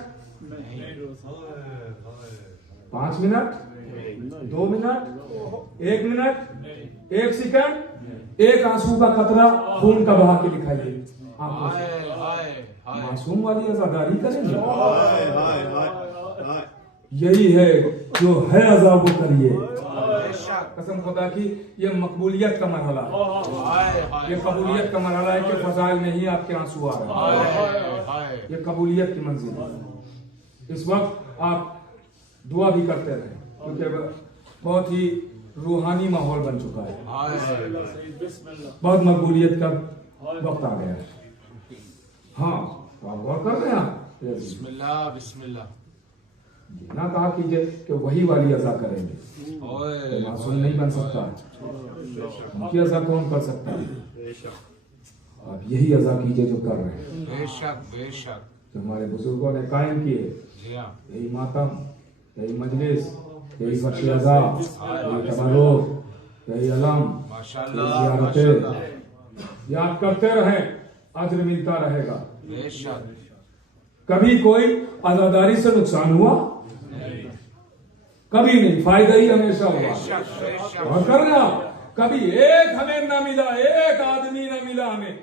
5 minute, 2 minute, 1 minute, 1 second, 1 आंसू का कतरा खून का बहा के दिखाइए। मासूम वाली आजादारी करेंगे। यही है जो है अज़ा वो करिए। कसम खुदा की ये मकबूलियत का मरहला है, ये कबूलियत का मरहला है कि फजाइल में ही आपके आंसू आ रहे हैं। ये कबूलियत की मंजिल है। इस वक्त आप दुआ भी करते रहे क्योंकि बहुत ही रूहानी माहौल बन चुका है, बहुत मकबूलियत का वक्त आ गया है। हाँ, तो आप गौर कर रहे हैं। बिस्मिल्लाह बिस्मिल्लाह। ना कहा कीजिए कि वही वाली अज़ा करेंगे, मासूम नहीं बन सकता। उनकी अज़ा कौन कर सकता है? आप यही अदा कीजिए जो कर रहे हैं, बेशक बेशक। जो हमारे बुजुर्गों ने कायम किए, जी हाँ। यही मातम, यही मजलिस, यही फर्श अज़ा, यही तबर्रुक, यही अलम, माशाल्लाह यही ज़ियारतें याद करते रहें, अज्र मिलता रहेगा। बेशक। कभी कोई आजादारी से नुकसान हुआ? कभी नहीं, फायदा ही हमेशा हुआ। बेशक बेशक। और करना, कभी एक हमें न मिला, एक आदमी न मिला हमें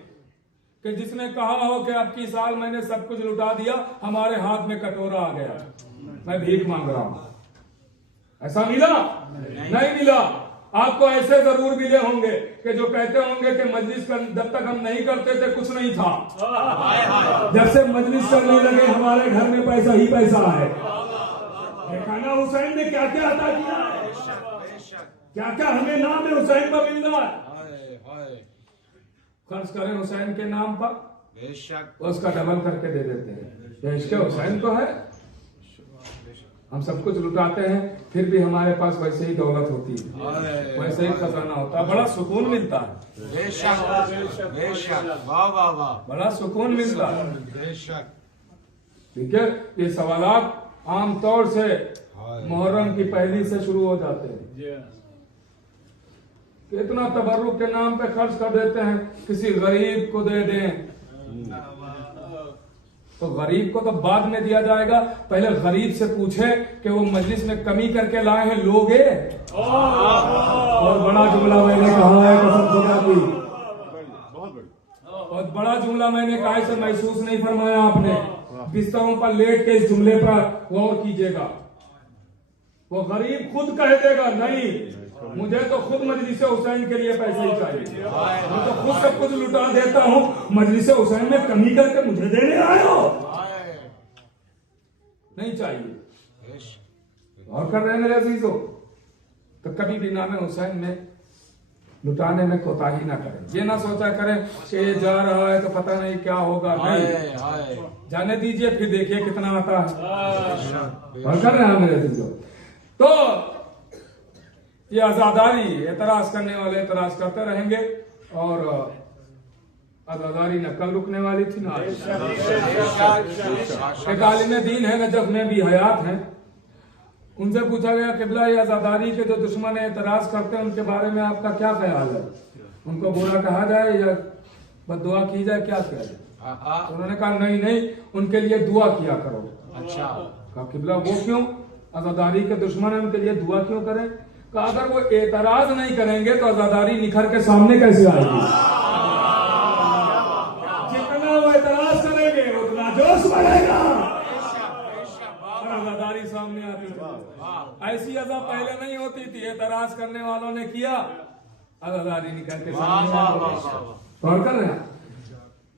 कि जिसने कहा हो कि अब की साल मैंने सब कुछ लुटा दिया, हमारे हाथ में कटोरा आ गया, मैं भीख मांग रहा हूं। ऐसा मिला? नहीं मिला। आपको ऐसे जरूर मिले होंगे कि जो कहते होंगे कि मजलिस जब तक हम नहीं करते थे कुछ नहीं था, जब से मजलिस करने लगे हमारे घर में पैसा ही पैसा है। देखा ना हुसैन ने क्या क्या अता किया है, क्या क्या हमें नाम है हुसैन पर मिल रहा है। खर्च करें हुसैन के नाम पर, बेशक। उसका डबल करके दे देते हैं। ये इश्क़ हुसैन तो है। हम सब कुछ लुटाते हैं, फिर भी हमारे पास वैसे ही दौलत होती है, वैसे ही खजाना होता है, बड़ा सुकून मिलता है। बेशक बेशक। वाह वाह वाह। बड़ा सुकून मिलता है। बेशक। ठीक है, ये सवालात आम तौर से मुहर्रम की पहली से शुरू हो जाते हैं। कितना तबर्रुक के नाम पे खर्च कर देते हैं, किसी गरीब को दे दें तो गरीब को तो बाद में दिया जाएगा, पहले गरीब से पूछे कि वो मजलिस में कमी करके लाए हैं, लोगे? और बड़ा जुमला मैंने कहा है कसम खुदा की, बहुत बड़ा जुमला मैंने कहा, इसे महसूस नहीं फरमाया आपने। बिस्तरों पर लेट के इस जुमले पर गौर कीजिएगा। वो गरीब खुद कह देगा, नहीं मुझे तो खुद मजलिस हुसैन के लिए पैसे ही चाहिए, मैं तो खुद सब कुछ लुटा देता हूँ, मजलिस हुसैन में कमी करके मुझे देने आए हो? नहीं चाहिए। और कर रहे मेरे अजीजों, तो कभी भी नाम हुसैन में लुटाने में कोताही ना करें। ये ना सोचा करें कि ये जा रहा है तो पता नहीं क्या होगा, नहीं, जाने दीजिए, फिर देखिए कितना आता है। और कर रहे हैं मेरे अजीजों, तो ये आजादारी एतराज करने वाले एतराज करते रहेंगे, और आजादारी न कल रुकने वाली थी ना आज। एक आलिम दीन है नजफ में भी हयात हैं, उनसे पूछा गया किबला ये आजादारी के जो दुश्मन एतराज करते हैं उनके बारे में आपका क्या ख्याल है, उनको बुरा कहा जाए या बद्दुआ की जाए, क्या किया जाए? तो उन्होंने कहा नहीं नहीं, उनके लिए दुआ किया करो। अच्छा। कहा किबला वो क्यों, आजादारी के दुश्मन है उनके लिए दुआ क्यों करें? कहा अगर वो एतराज नहीं करेंगे तो आजादारी निखर के सामने कैसे आएगी? जितना वो एतराज करेंगे उतना जोश बढ़ेगा और आजादारी सामने आती है। ऐसी अजा पहले नहीं होती थी, एतराज करने वालों ने किया, आजादारी निकल के सामने और कर रहे हैं।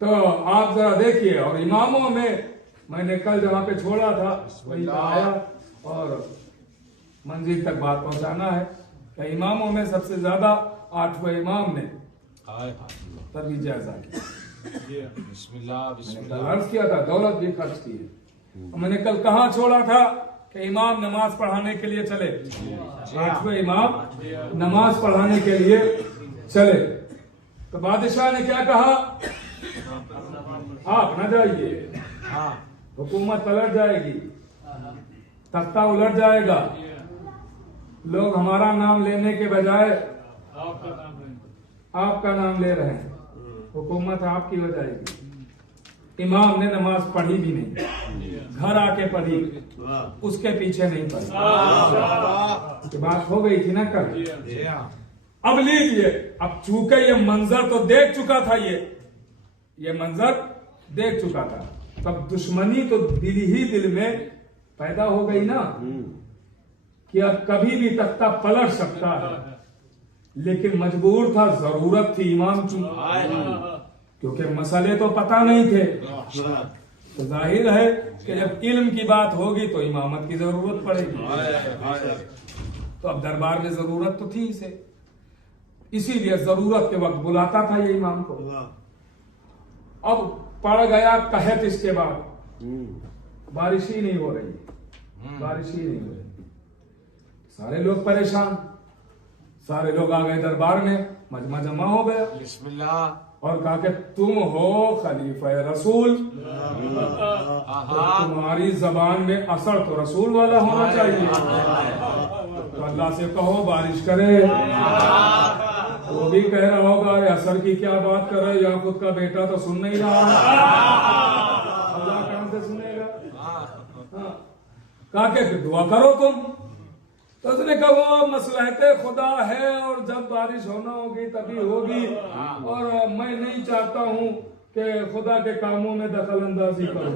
तो आप जरा देखिए, और इमामों में मैंने कल जहाँ पे छोड़ा था वही आया, और मंजिल तक बात पहुंचाना है कि इमामों में सबसे ज्यादा 8वें इमाम ने तरवीज अज़ा की। बिस्मिल्लाह बिस्मिल्लाह। अर्ज किया था दौलत भी खर्च की है। मैंने कल कहाँ छोड़ा था कि इमाम नमाज पढ़ाने के लिए चले, 8वें इमाम नमाज पढ़ाने के लिए चले, तो बादशाह ने क्या कहा, आप न जाइए, हुकूमत पलट जाएगी, तख्ता उलट जाएगा, लोग हमारा नाम लेने के बजाय आपका नाम ले रहे हैं, हुकूमत आपकी हो जाएगी। इमाम ने नमाज पढ़ी भी नहीं, घर आके पढ़ी, उसके पीछे नहीं पढ़ी। तो बात हो गई थी ना कल। अब लीजिए, अब चूंकि ये मंजर तो देख चुका था, ये मंजर देख चुका था, तब दुश्मनी तो दिल ही दिल में पैदा हो गई ना कि अब कभी भी तख्ता पलट सकता है, लेकिन मजबूर था, जरूरत थी इमाम की, क्योंकि मसले तो पता नहीं थे। तो जाहिर है कि जब इल्म की बात होगी तो इमामत की जरूरत पड़ेगी। तो अब दरबार में जरूरत तो थी इसे, इसीलिए जरूरत के वक्त बुलाता था ये इमाम को। अब पड़ गया कहत, इसके बाद बारिश ही नहीं हो रही, बारिश ही नहीं हो रही, सारे लोग परेशान, सारे लोग आ गए दरबार में, मजमा जमा हो गया। बिस्मिल्लाह। और कहा कि तुम हो खलीफा रसूल, तो तुम्हारी जबान में असर तो रसूल वाला होना चाहिए। तो अल्लाह से कहो बारिश करे। वो भी कह रहा होगा असर की क्या बात कर रहे, या खुद का बेटा तो सुन नहीं रहा है, अल्लाह कहां से सुनेगा। कहा कि दुआ करो तुम। तो उसने कहा वो मसलहते खुदा है और जब बारिश होना होगी तभी होगी, और मैं नहीं चाहता हूँ कि खुदा के कामों में दखल अंदाजी करूँ।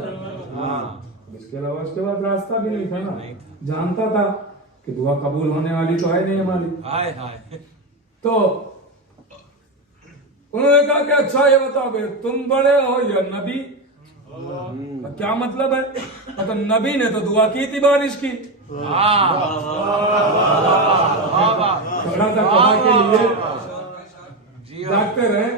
इसके अलावा उसके बाद रास्ता भी नहीं था ना, जानता था कि दुआ कबूल होने वाली तो है नहीं हमारी। तो उन्होंने कहा कि अच्छा ये बताओ भाई तुम बड़े हो या नबी। क्या मतलब है? तो नबी ने तो दुआ की थी बारिश की, थोड़ा सा खुदा के लिए जागते रहे।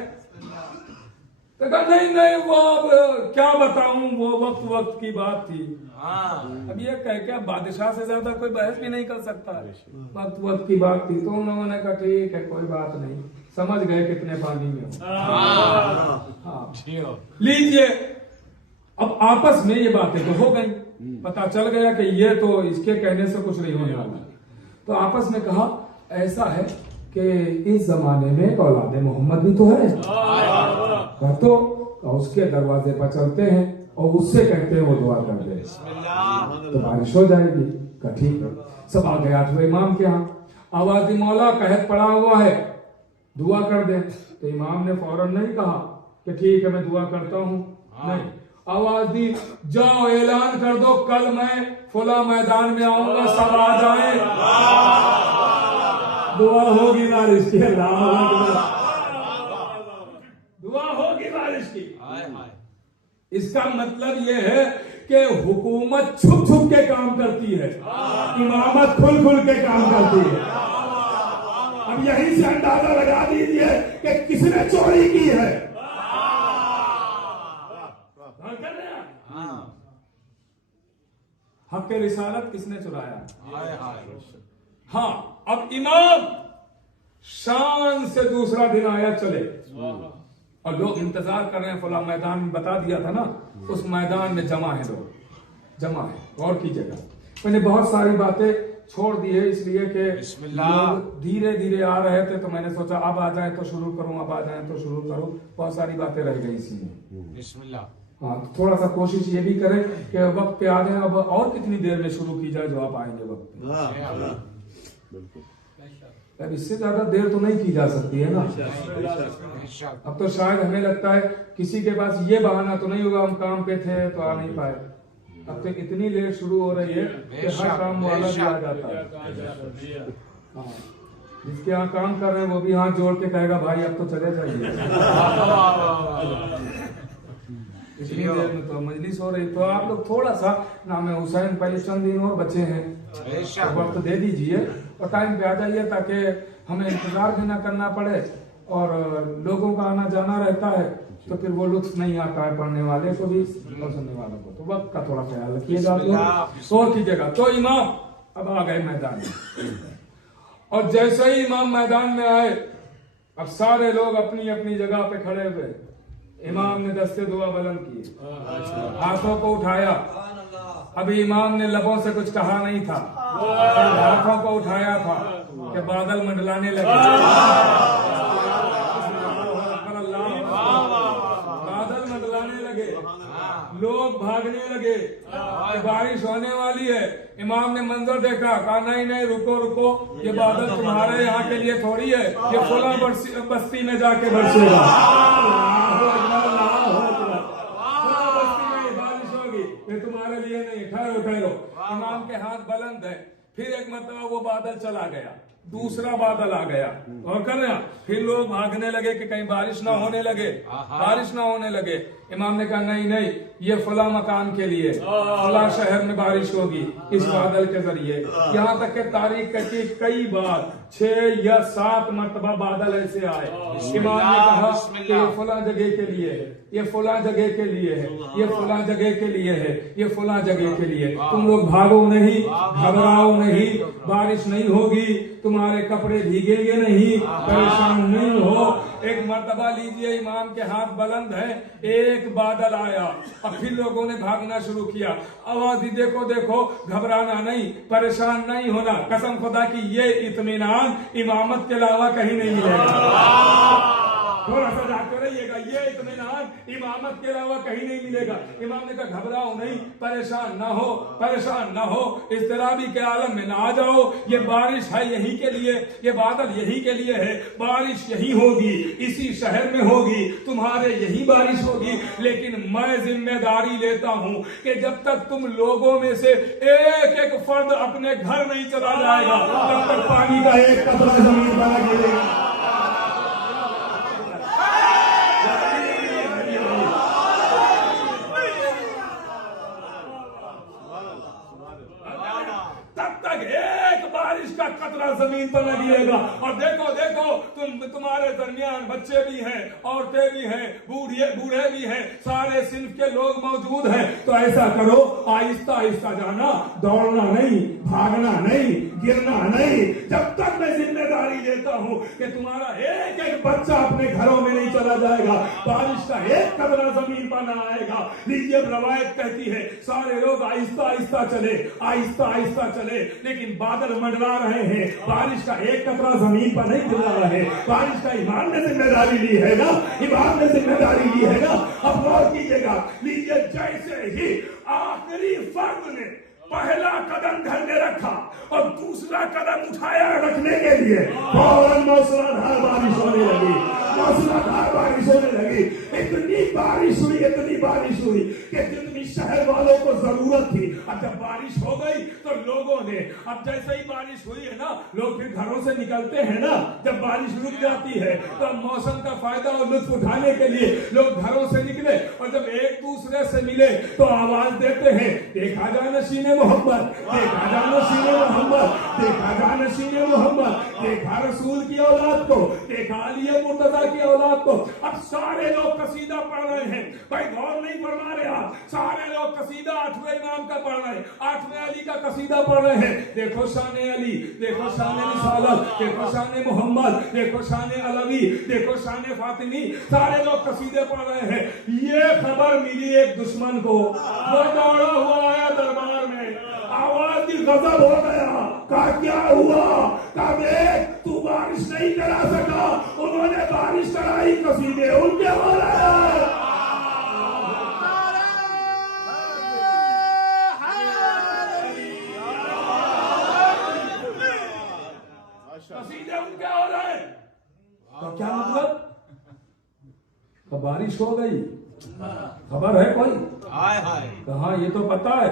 तो कहा नहीं वो अब क्या बताऊं, वो वक्त की बात थी। अब ये कह के बादशाह से ज्यादा कोई बहस भी नहीं कर सकता, वक्त की बात थी। तो उन लोगों ने कहा ठीक है कोई बात नहीं, समझ गए कितने पानी में हो। लीजिए अब आपस में ये बातें तो हो गई, पता चल गया कि ये तो इसके कहने से कुछ नहीं होने वाला। तो आपस में कहा ऐसा है कि इस जमाने में औलाद मोहम्मद भी तो है, तो उसके दरवाजे पर चलते हैं और उससे कहते हैं वो दुआ कर दे तो बारिश हो जाएगी। ठीक है, सब आ गए 8वें इमाम के यहाँ। आवाज दी मौला कहत पड़ा हुआ है दुआ कर दे। तो इमाम ने फौरन नहीं कहा कि ठीक है मैं दुआ करता हूँ, नहीं, आवाज दी जाओ ऐलान कर दो कल मैं फुला मैदान में आऊंगा, सब आ जाए, दुआ होगी बारिश की। दुआ होगी बारिश की। इसका मतलब यह है कि हुकूमत छुप छुप के काम करती है, इमामत खुल खुल के काम करती है। अब यहीं से अंदाजा लगा दीजिए कि किसने चोरी की है। हक के रिसालत किसने चुराया। हाँ, अब इमाम शान से दूसरा दिन आया चले और लोग इंतजार कर रहे हैं। फला मैदान में बता दिया था ना, उस मैदान में जमा है, लोग जमा है। और कीजिएगा, मैंने बहुत सारी बातें छोड़ दी है इसलिए कि लोग धीरे धीरे आ रहे थे, तो मैंने सोचा अब आ जाए तो शुरू करूं, अब आ जाए तो शुरू करूं। बहुत सारी बातें रह गई इसी में। बिस्मिल्लाह। हाँ, तो थोड़ा सा कोशिश ये भी करें कि वक्त पे आ जाए। अब और कितनी देर में शुरू की जाए जो आप आएंगे वक्त पे। अब इससे ज्यादा देर तो नहीं की जा सकती है ना। अब तो शायद हमें लगता है किसी के पास ये बहाना तो नहीं होगा हम काम पे थे तो आ नहीं पाए। अब तो इतनी लेट शुरू हो रही है कि हर काम वाला भी आ जाता है। हाँ, जिसके यहाँ काम कर रहे हैं वो भी हाथ जोड़ के कहेगा भाई अब तो चले जाइए। इतनी देर में तो मजलिस हो रही। तो आप लोग थोड़ा सा नाम हुसैन पहले चंद दिन और बचे हैं, वक्त दे दीजिए और टाइम पे आ जाइए ताकि हमें इंतजार भी ना करना पड़े। और लोगों का आना जाना रहता है तो फिर वो लुत्फ नहीं आता है पढ़ने वाले को भी और सुनने वालों को। तो वक्त का थोड़ा ख्याल रखिएगा आप लोग, शोर कीजिएगा। तो इमाम अब आ गए मैदान में और जैसे ही इमाम मैदान में आए अब सारे लोग अपनी अपनी जगह पे खड़े हुए। इमाम ने दस्ते दुआ बुलंद किए, हाथों को उठाया। अभी इमाम ने लबों से कुछ कहा नहीं था, हाथों को उठाया था कि बादल मंडलाने लगे। बादल मंडलाने लगे, लोग भागने लगे, बारिश होने वाली है। इमाम ने मंजर देखा, कहा नहीं नहीं रुको रुको, ये बादल तुम्हारे यहाँ के लिए थोड़ी है, ये फुला बस्ती में जाके बरसेगा। बारिश होगी, ये तुम्हारे लिए नहीं, ठहरो ठहरो। इमाम के हाथ बुलंद है। फिर एक मतलब वो बादल चला गया, दूसरा बादल आ गया और कर रहा। फिर लोग भागने लगे कि कहीं बारिश ना होने लगे, बारिश ना होने लगे। इमाम ने कहा नहीं नहीं, ये फला मकान के लिए, फला शहर में बारिश होगी इस बादल के जरिए। यहाँ तक के तारीख कहती कई बार 6 या 7 मरतबा बादल ऐसे आए। इमाम ने कहा कि ये फला जगह के लिए है, ये फला जगह के लिए है, ये फला जगह के लिए है, ये फला जगह के लिए। तुम लोग भागो नहीं, घबराओ नहीं, बारिश नहीं होगी, तुम्हारे कपड़े भीगेंगे नहीं, परेशान नहीं हो। एक मर्तबा लीजिए, इमाम के हाथ बुलंद है, एक बादल आया और फिर लोगों ने भागना शुरू किया। आवाज दी, देखो देखो, घबराना नहीं, परेशान नहीं होना, कसम खुदा की ये इत्मीनान इमामत के अलावा कहीं नहीं मिलेगा। थोड़ा सा जाकर रहिएगा, ये इत्मीनान इमामत के अलावा कहीं नहीं मिलेगा। इमाम ने कहा घबराओ नहीं, परेशान ना हो, परेशान ना हो, इज़्तिराबी के आलम में ना आ जाओ। ये बारिश है यही के लिए, ये बादल यही के लिए है, बारिश यही होगी, इसी शहर में होगी, तुम्हारे यही बारिश होगी। लेकिन मैं जिम्मेदारी लेता हूं कि जब तक तुम लोगों में से एक एक फर्द अपने घर नहीं चला जाएगा, तब तक पानी का एक कतरा जमीन पर न गिरेगा। का कतरा जमीन पर न गिरेगा। और देखो देखो, तुम्हारे दरमियान बच्चे भी हैं, औरतें भी हैं, बूढ़े भी हैं, सारे सिंफ के लोग मौजूद हैं। तो ऐसा करो, आहिस्ता आहिस्ता जाना, दौड़ना नहीं, भागना नहीं, गिरना नहीं। जब तक मैं जिम्मेदारी लेता हूं कि तुम्हारा एक एक बच्चा अपने घरों में नहीं चला जाएगा, बारिश का एक कतरा जमीन पर न आएगा। लीजिए, रवायत कहती है सारे लोग आहिस्ता आहिस्ता चले, आहिस्ता आहिस्ता चले, लेकिन बादल मंडरा रहे हैं, बारिश का एक कतरा जमीन पर नहीं गिर रहा है। बारिश का इमाम ने जिम्मेदारी ली है ना, इमाम ने जिम्मेदारी ली है ना। अब गौर कीजिएगा, लीजिए, जैसे ही आखिरी फर्द ने पहला कदम घर में रखा और दूसरा कदम उठाया रखने के लिए, फौरन मूसलाधार बारिश होने लगी, मूसलाधार बारिश होने लगी। इतनी बारिश हुई, इतनी बारिश हुई कि जितनी शहर वालों को जरूरत थी। अब जब बारिश हो गई तो लोगों ने, अब जैसे ही बारिश हुई है ना, लोग फिर घरों से निकलते हैं ना, जब बारिश रुक जाती है तो मौसम का फायदा और लुत्फ उठाने के लिए लोग घरों से निकले और जब एक दूसरे से मिले तो आवाज देते हैं, देखा जा नशीने मोहम्मद, देखा जा नशीने मोहम्मद, देखा जा नशीने मोहम्मद, देखा रसूल की औलाद को, देखा अली मुर्तजा की औलाद को। अब सारे लोग कसीदा पढ़ रहे हैं, भाई गौर नहीं फरमा रहे आप, सारे लोग कसीदा 8वें इमाम का पढ़ रहे हैं, 8वें अली का कसीदा पढ़ रहे हैं। देखो शान अली, देखो शान रिसालत, देखो शान मोहम्मद, देखो शान अलवी, देखो शान फातिमी, सारे लोग कसीदे पढ़ रहे हैं। ये खबर मिली एक दुश्मन को, वो दौड़ा हुआ आया दरबार में, आवाज दी, गजब हो गया। कहा क्या हुआ? कहा देख, तू बारिश नहीं करा सका, उन्होंने बारिश कराई, कसीदे उनके हो रहे हैं। कसीदे उनके हो रहे हैं। तो क्या मतलब? तो बारिश हो गई, खबर है कोई? हाय हाय, कहा ये तो पता है,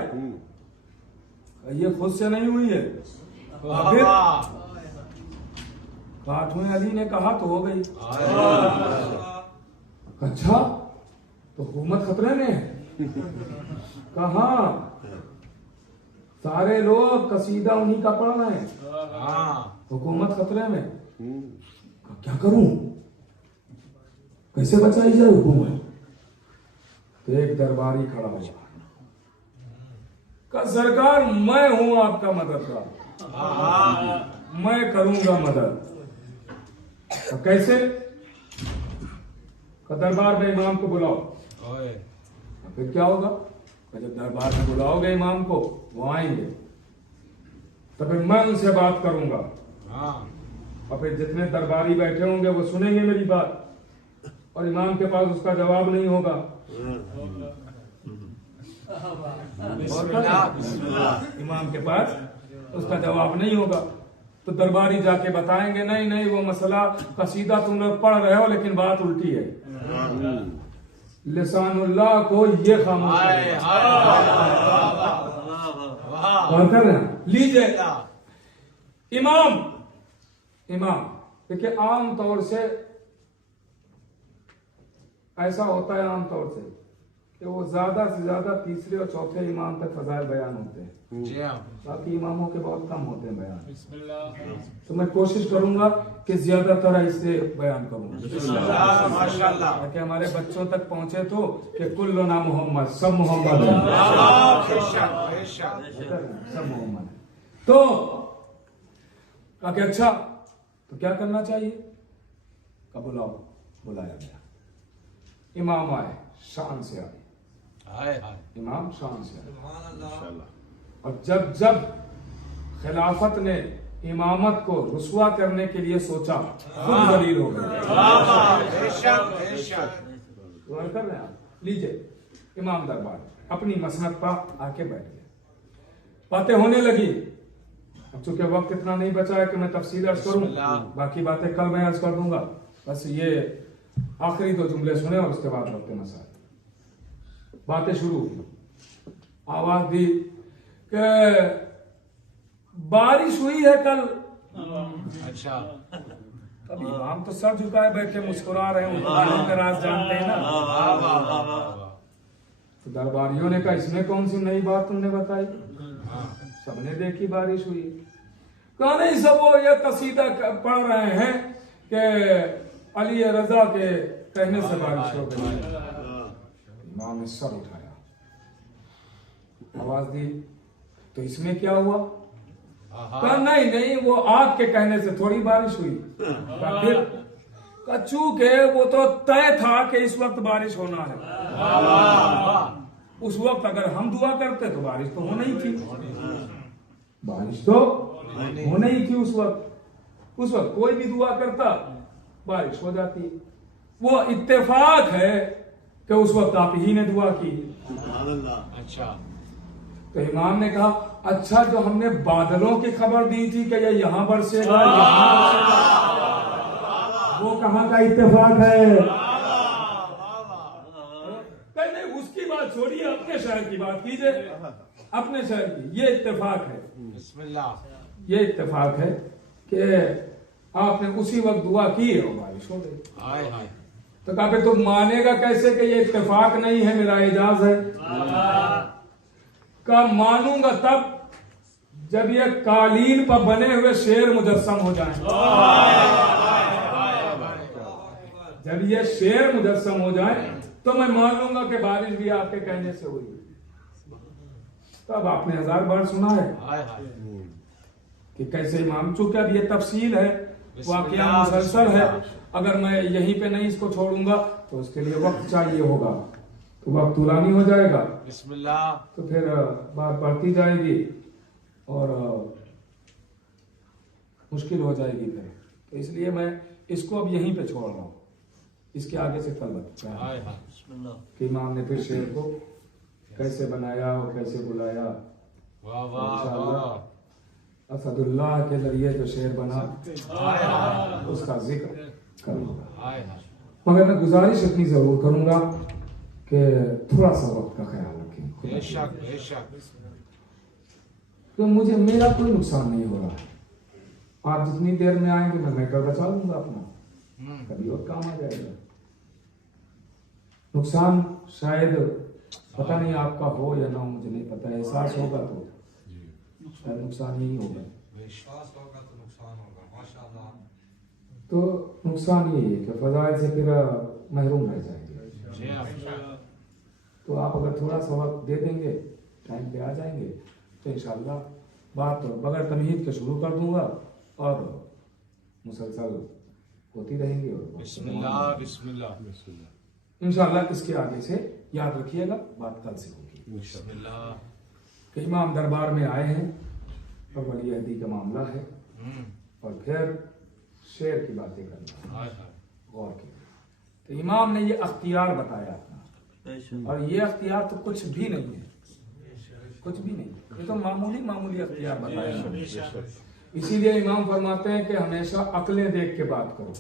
ये खुद से नहीं हुई है। फिर 8वें अली ने कहा तो हो गई। अच्छा, तो हुकूमत खतरे में है? कहा सारे लोग कसीदा उन्हीं का पढ़ रहे हैं, हुकूमत खतरे में। क्या करूं, कैसे बचाई जाए हुकूमत? तो एक दरबारी खड़ा हुआ, का सरकार मैं हूं आपका मददगार, मैं करूंगा मदद। तो कैसे? का दरबार में इमाम को बुलाओ। फिर क्या होगा? जब दरबार में बुलाओगे इमाम को, वो आएंगे, तो फिर मैं उनसे बात करूंगा। और फिर जितने दरबारी बैठे होंगे वो सुनेंगे मेरी बात, और इमाम के पास उसका जवाब नहीं होगा। इमाम के पास उसका जवाब नहीं होगा, तो दरबारी जाके बताएंगे, नहीं नहीं, वो मसला कसीदा तुम लोग पढ़ रहे हो लेकिन बात उल्टी है। लिसानुल्लाह को ये खामोश कर रहे हैं। लीजिए, इमाम देखिए, आम तौर से ऐसा होता है, आम तौर से कि वो ज्यादा से ज्यादा तीसरे और चौथे इमाम तक फजाइल बयान होते हैं, बाकी इमामों के बहुत कम होते हैं बयान। तो मैं कोशिश करूंगा कि ज्यादातर ऐसे बयान करूंगा माशाल्लाह, ताकि हमारे बच्चों तक पहुंचे तो कि कुल्लु ना मोहम्मद, सब मोहम्मद है, सब मोहम्मद। तो कहा कि अच्छा तो क्या करना चाहिए? कहा बुलाओ। बुलाया गया। इमाम आए, शान से आए, हाय हाय इमाम शान से आए। और जब जब खिलाफत ने इमामत को रुसवा करने के लिए सोचा, खुद दलील हो गए। बेशक बेशक। गौर कर रहे हैं आप? लीजिए, इमाम दरबार अपनी मसनद पर आके बैठ गए। बातें होने लगी। अब चूंकि वक्त इतना नहीं बचा है कि मैं तफसील अर्ज करूं, बाकी बातें कल मैं अर्ज कर दूंगा। बस ये आखिरी 2 जुमले सुने और उसके बाद रखते मसाइल। बातें शुरू हुई। आवाज दी कि बारिश हुई है कल। अच्छा। अब इमाम तो सर झुकाए बैठे मुस्कुरा रहे हैं, उनका राज जानते हैं ना। वाह वाह वाह वाह। तो दरबारियों ने कहा इसमें कौन सी नई बात तुमने बताई? सबने देखी बारिश हुई। कहा नहीं, सब वो ये कसीदा पढ़ रहे हैं कि अली रजा के कहने से बारिश हो गई। इमाम ने सर उठाया, आवाज दी तो इसमें क्या हुआ? कहा नहीं नहीं, वो आग के कहने से थोड़ी बारिश हुई। फिर चूंकि वो तो तय था कि इस वक्त बारिश होना है। उस वक्त अगर हम दुआ करते तो बारिश तो होना ही थी। बारिश तो होना ही थी उस वक्त कोई भी दुआ करता बारिश हो जाती। वो इत्तेफाक है कि उस वक्त आप ही ने दुआ की। अच्छा। तो इमाम ने कहा अच्छा, जो हमने बादलों की खबर दी थी कि ये यहाँ बरसेगा, वो कहाँ का इत्तेफाक है? नहीं, उसकी बात छोड़िए, अपने शहर की बात कीजिए। अपने शहर की ये इत्तेफाक है, बिस्मिल्लाह। ये इत्तेफाक है कि आपने उसी वक्त दुआ की है और बारिश हो गई। हाय हाय। तो कहा फिर तुम मानेगा कैसे कि ये इत्तेफाक नहीं है, मेरा एजाज है? का मानूंगा तब जब ये कालीन पर बने हुए शेर मुजस्सम हो जाएं। जब ये शेर मुजस्सम हो जाए तो मैं मान लूंगा कि बारिश भी आपके कहने से हुई। तो अब आपने 1000 बार सुना है कि कैसे इमाम, चूंकि अब ये तफसील है, वाकया मुसलसल है, अगर मैं यहीं पे नहीं इसको छोड़ूंगा तो उसके लिए वक्त चाहिए होगा, तो वक्त तुलानी हो जाएगा। बिस्मिल्लाह। तो फिर बात बढ़ती जाएगी और मुश्किल हो जाएगी फिर। तो इसलिए मैं इसको अब यहीं पे छोड़ रहा हूँ, इसके आगे से कल बताया कि इमाम ने फिर शेर को कैसे बनाया और कैसे बुलाया। वाह वाह वाह। असदुल्लाह के जरिए जो शेर बना उसका जिक्र करूंगा, मगर मैं गुजारिश इतनी जरूर करूंगा कि थोड़ा सा वक्त का ख्याल रखें। बेशक बेशक। तो मुझे मेरा कोई नुकसान नहीं हो रहा है। आप जितनी देर में आएंगे मैं मैटर बचा लूंगा अपना, कभी और काम आ जाएगा। नुकसान शायद पता नहीं आपका हो या ना हो, मुझे नहीं पता। एहसास होगा तो शायद नुकसान ही होगा। तो नुकसान यही है कि फजाइल से फिर महरूम रह जाएंगे। तो आप अगर थोड़ा सा वक्त दे देंगे, टाइम पे आ जाएंगे, तो इंशाल्लाह बात बगैर तमहीद के शुरू कर दूंगा और मुसलसल होती रहेंगी। और बिस्मिल्लाह बिस्मिल्लाह। इंशाल्लाह इसके आगे से याद रखिएगा, बात कल से होगी। बिस्मिल्लाह। इमाम दरबार में आए हैं और वली अहदी का मामला है और फिर शेर की बातें करना गौर की। तो इमाम ने ये अख्तियार बताया अपना, और ये अख्तियार तो कुछ भी नहीं है, कुछ भी नहीं, ये तो मामूली अख्तियार बताया। इसीलिए इमाम फरमाते हैं कि हमेशा अक्लें देख के बात करो,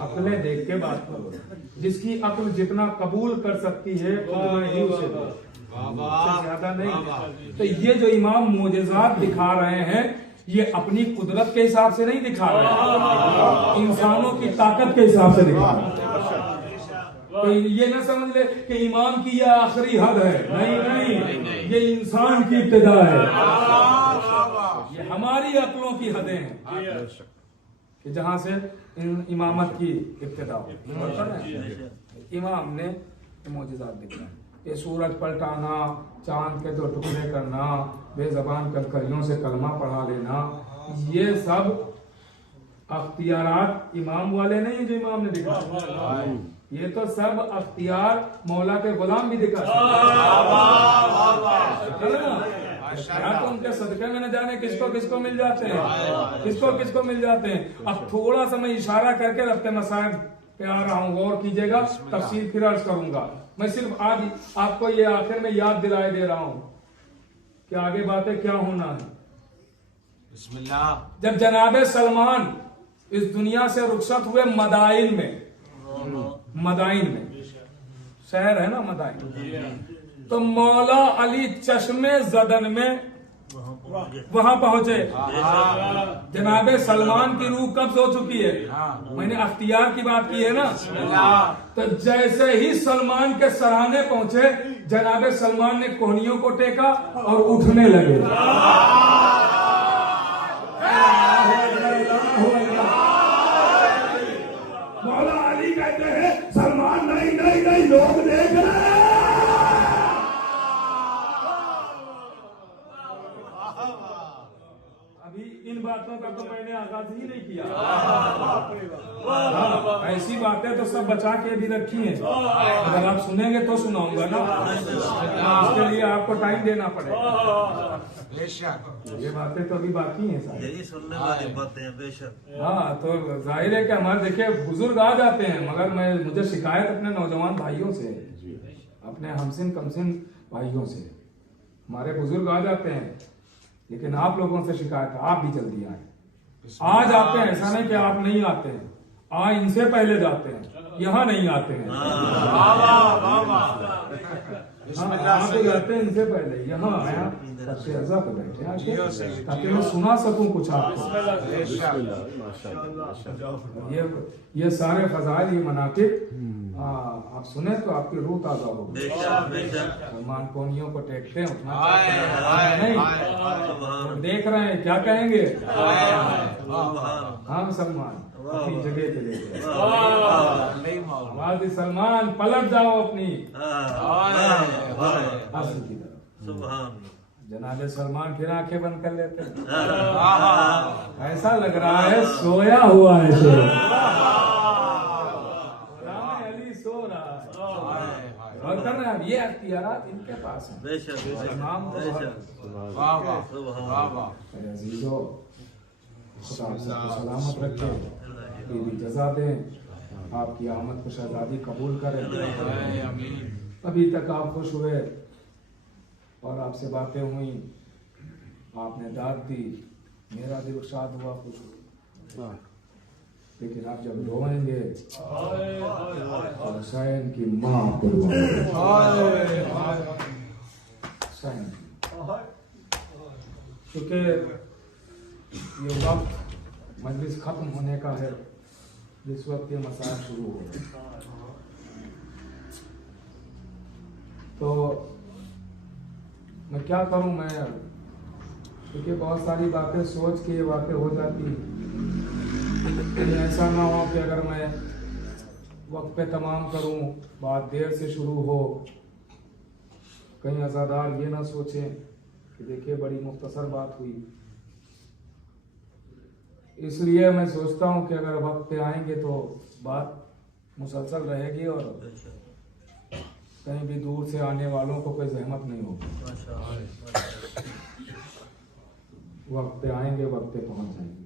अक्लें देख के बात करो। जिसकी अक्ल जितना कबूल कर सकती है उतना ही उसे दो, ज्यादा नहीं। तो ये जो इमाम मोजेज़ात दिखा रहे हैं, ये अपनी कुदरत के हिसाब से नहीं दिखा रहे हैं, इंसानों की ताकत के हिसाब से दिखा रहे हैं। तो ये ना समझ ले कि इमाम की यह आखिरी हद है, नहीं, ये इंसान की इब्तिदा है, ये हमारी अक्लों की हदें हैं कि जहां से इमामत की इब्तिदा हो। इमाम ने मोजेज़ात दिखाए, ये सूरज पलटाना, चांद के 2 टुकड़े करना, बेजबान कलकलियों से कलमा पढ़ा लेना, ये सब अख्तियारात इमाम वाले नहीं जो इमाम ने दिखा, ये तो सब अख्तियार मौला के गुलाम भी दिखा। या तो उनके सदके में न जाने किसको किसको मिल जाते हैं, किसको किसको मिल जाते हैं। अब थोड़ा सा मैं इशारा करके रखते मसाइब पे आ रहा हूँ, गौर कीजिएगा, तफसीर फिर अर्ज करूंगा। मैं सिर्फ आज आपको ये आखिर में याद दिलाए दे रहा हूँ कि आगे बातें क्या होना है। बिस्मिल्लाह। जब जनाबे सलमान इस दुनिया से रुखसत हुए मदाइन में शहर है ना मदाइन, तो मौला अली चश्मे जदन में वहां पहुंचे। जनाबे सलमान की रूह कब्ज हो चुकी है, मैंने अख्तियार की बात की है ना। तो जैसे ही सलमान के सराहने पहुंचे, जनाबे सलमान ने कोहनियों को टेका और उठने लगे। मौला अली कहते हैं सलमान नहीं नहीं नहीं, लोग देख रहे हैं। अभी इन बातों का तो मैंने आगाज ही नहीं किया। ऐसी बातें तो सब बचा के भी रखी हैं, अगर आप सुनेंगे तो सुनाऊंगा ना, इसके लिए आपको टाइम देना पड़ेगा। बेशक ये बातें तो अभी बाकी हैं सारी, यही सुनने वाली बातें हैं बेशक। हाँ, तो जाहिर है कि हमारे देखिए बुजुर्ग आ जाते हैं, मगर मुझे शिकायत अपने नौजवान भाइयों से, अपने हमसिन कमसिन भाइयों से, हमारे बुजुर्ग आ जाते हैं, लेकिन आप लोगों से शिकायत है आप भी जल्दी आए। आ जाते हैं, ऐसा नहीं कि आप नहीं आते हैं, इनसे पहले जाते हैं, यहाँ नहीं आते हैं। आप तो जाते हैं इनसे पहले, यहाँ आया सबसे अज़ा पे बैठे आके, ताकि मैं सुना सकूं कुछ आपको। ये सारे फजाइल, ये मनाकिब आप सुने तो आपकी रूह ताजा होगी। सलमान कोनियों को टेकते हैं, उठना नहीं, देख रहे हैं क्या कहेंगे। हाँ सलमान अपनी जगह पे लेके आवाज, सलमान पलट जाओ अपनी असल की तरफ। जनाबे सलमान फिर आंखें बंद कर लेते हैं, ऐसा लग रहा है सोया हुआ है, अली सो रहा है और कर रहे हैं। ये अख्तियारात इनके पास है। इमाम अजीजो, खुदा आप सबको सलामत रखे, ईदी जज़ा दें, आपकी आमद को शहजादी कबूल करें। अभी तक आप खुश हुए और आपसे बातें हुई, आपने दाद दी, मेरा दिल शाद हुआ, खुश हुआ। लेकिन आप जब रोएंगे हुसैन की माँ हुसैन, क्योंकि ये वक्त मजलिस खत्म होने का है, जिस वक्त ये मसाइल शुरू हो। तो मैं क्या करूं, मैं क्योंकि बहुत सारी बातें सोच के ये बातें हो जाती, ऐसा ना हो कि अगर मैं वक्त पे तमाम करूं, बात देर से शुरू हो, कहीं अज़ादार ये ना सोचें कि देखिए बड़ी मुख्तसर बात हुई। इसलिए मैं सोचता हूं कि अगर वक्त पे आएंगे तो बात मुसलसल रहेगी और कहीं भी दूर से आने वालों को कोई जहमत नहीं होगी। वक्त पे आएंगे, वक्त पे पहुंच जाएंगे।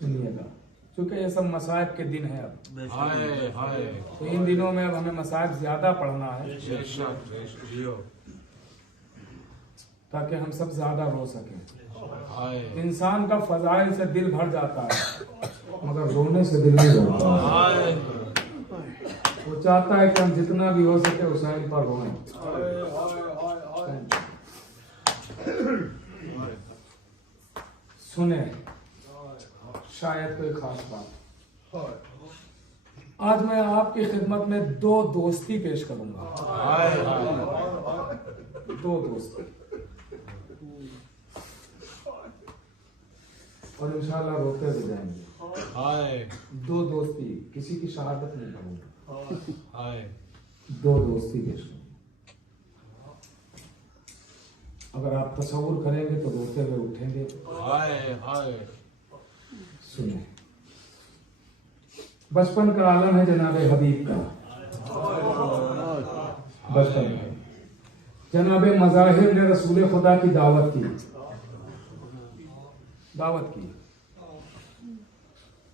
सुनिएगा, क्योंकि ये सब मसाइब के दिन है अब, तो इन दिनों में अब हमें मसाइब ज्यादा पढ़ना है, ताकि हम सब ज्यादा रो सकें। इंसान का फजाइल से दिल भर जाता है, मगर रोने से दिल नहीं भरता। वो चाहता है कि हम जितना भी हो सके हुसैन पर रोएं। सुने, शायद कोई खास बात, आज मैं आपकी खिदमत में दो दोस्ती पेश करूंगा। दो दोस्ती, और इंशाल्लाह रोते भी जाएंगे। दो दोस्ती, किसी की शहादत नहीं करूंगा, दो दोस्ती पेश करूंगा। अगर आप तसव्वुर करेंगे तो रोते हुए उठेंगे। हाय हाय सुने, बचपन का आलम है जनाबे हबीब का। बचपन में जनाबे मज़ाहिर ने रसूल खुदा की दावत की।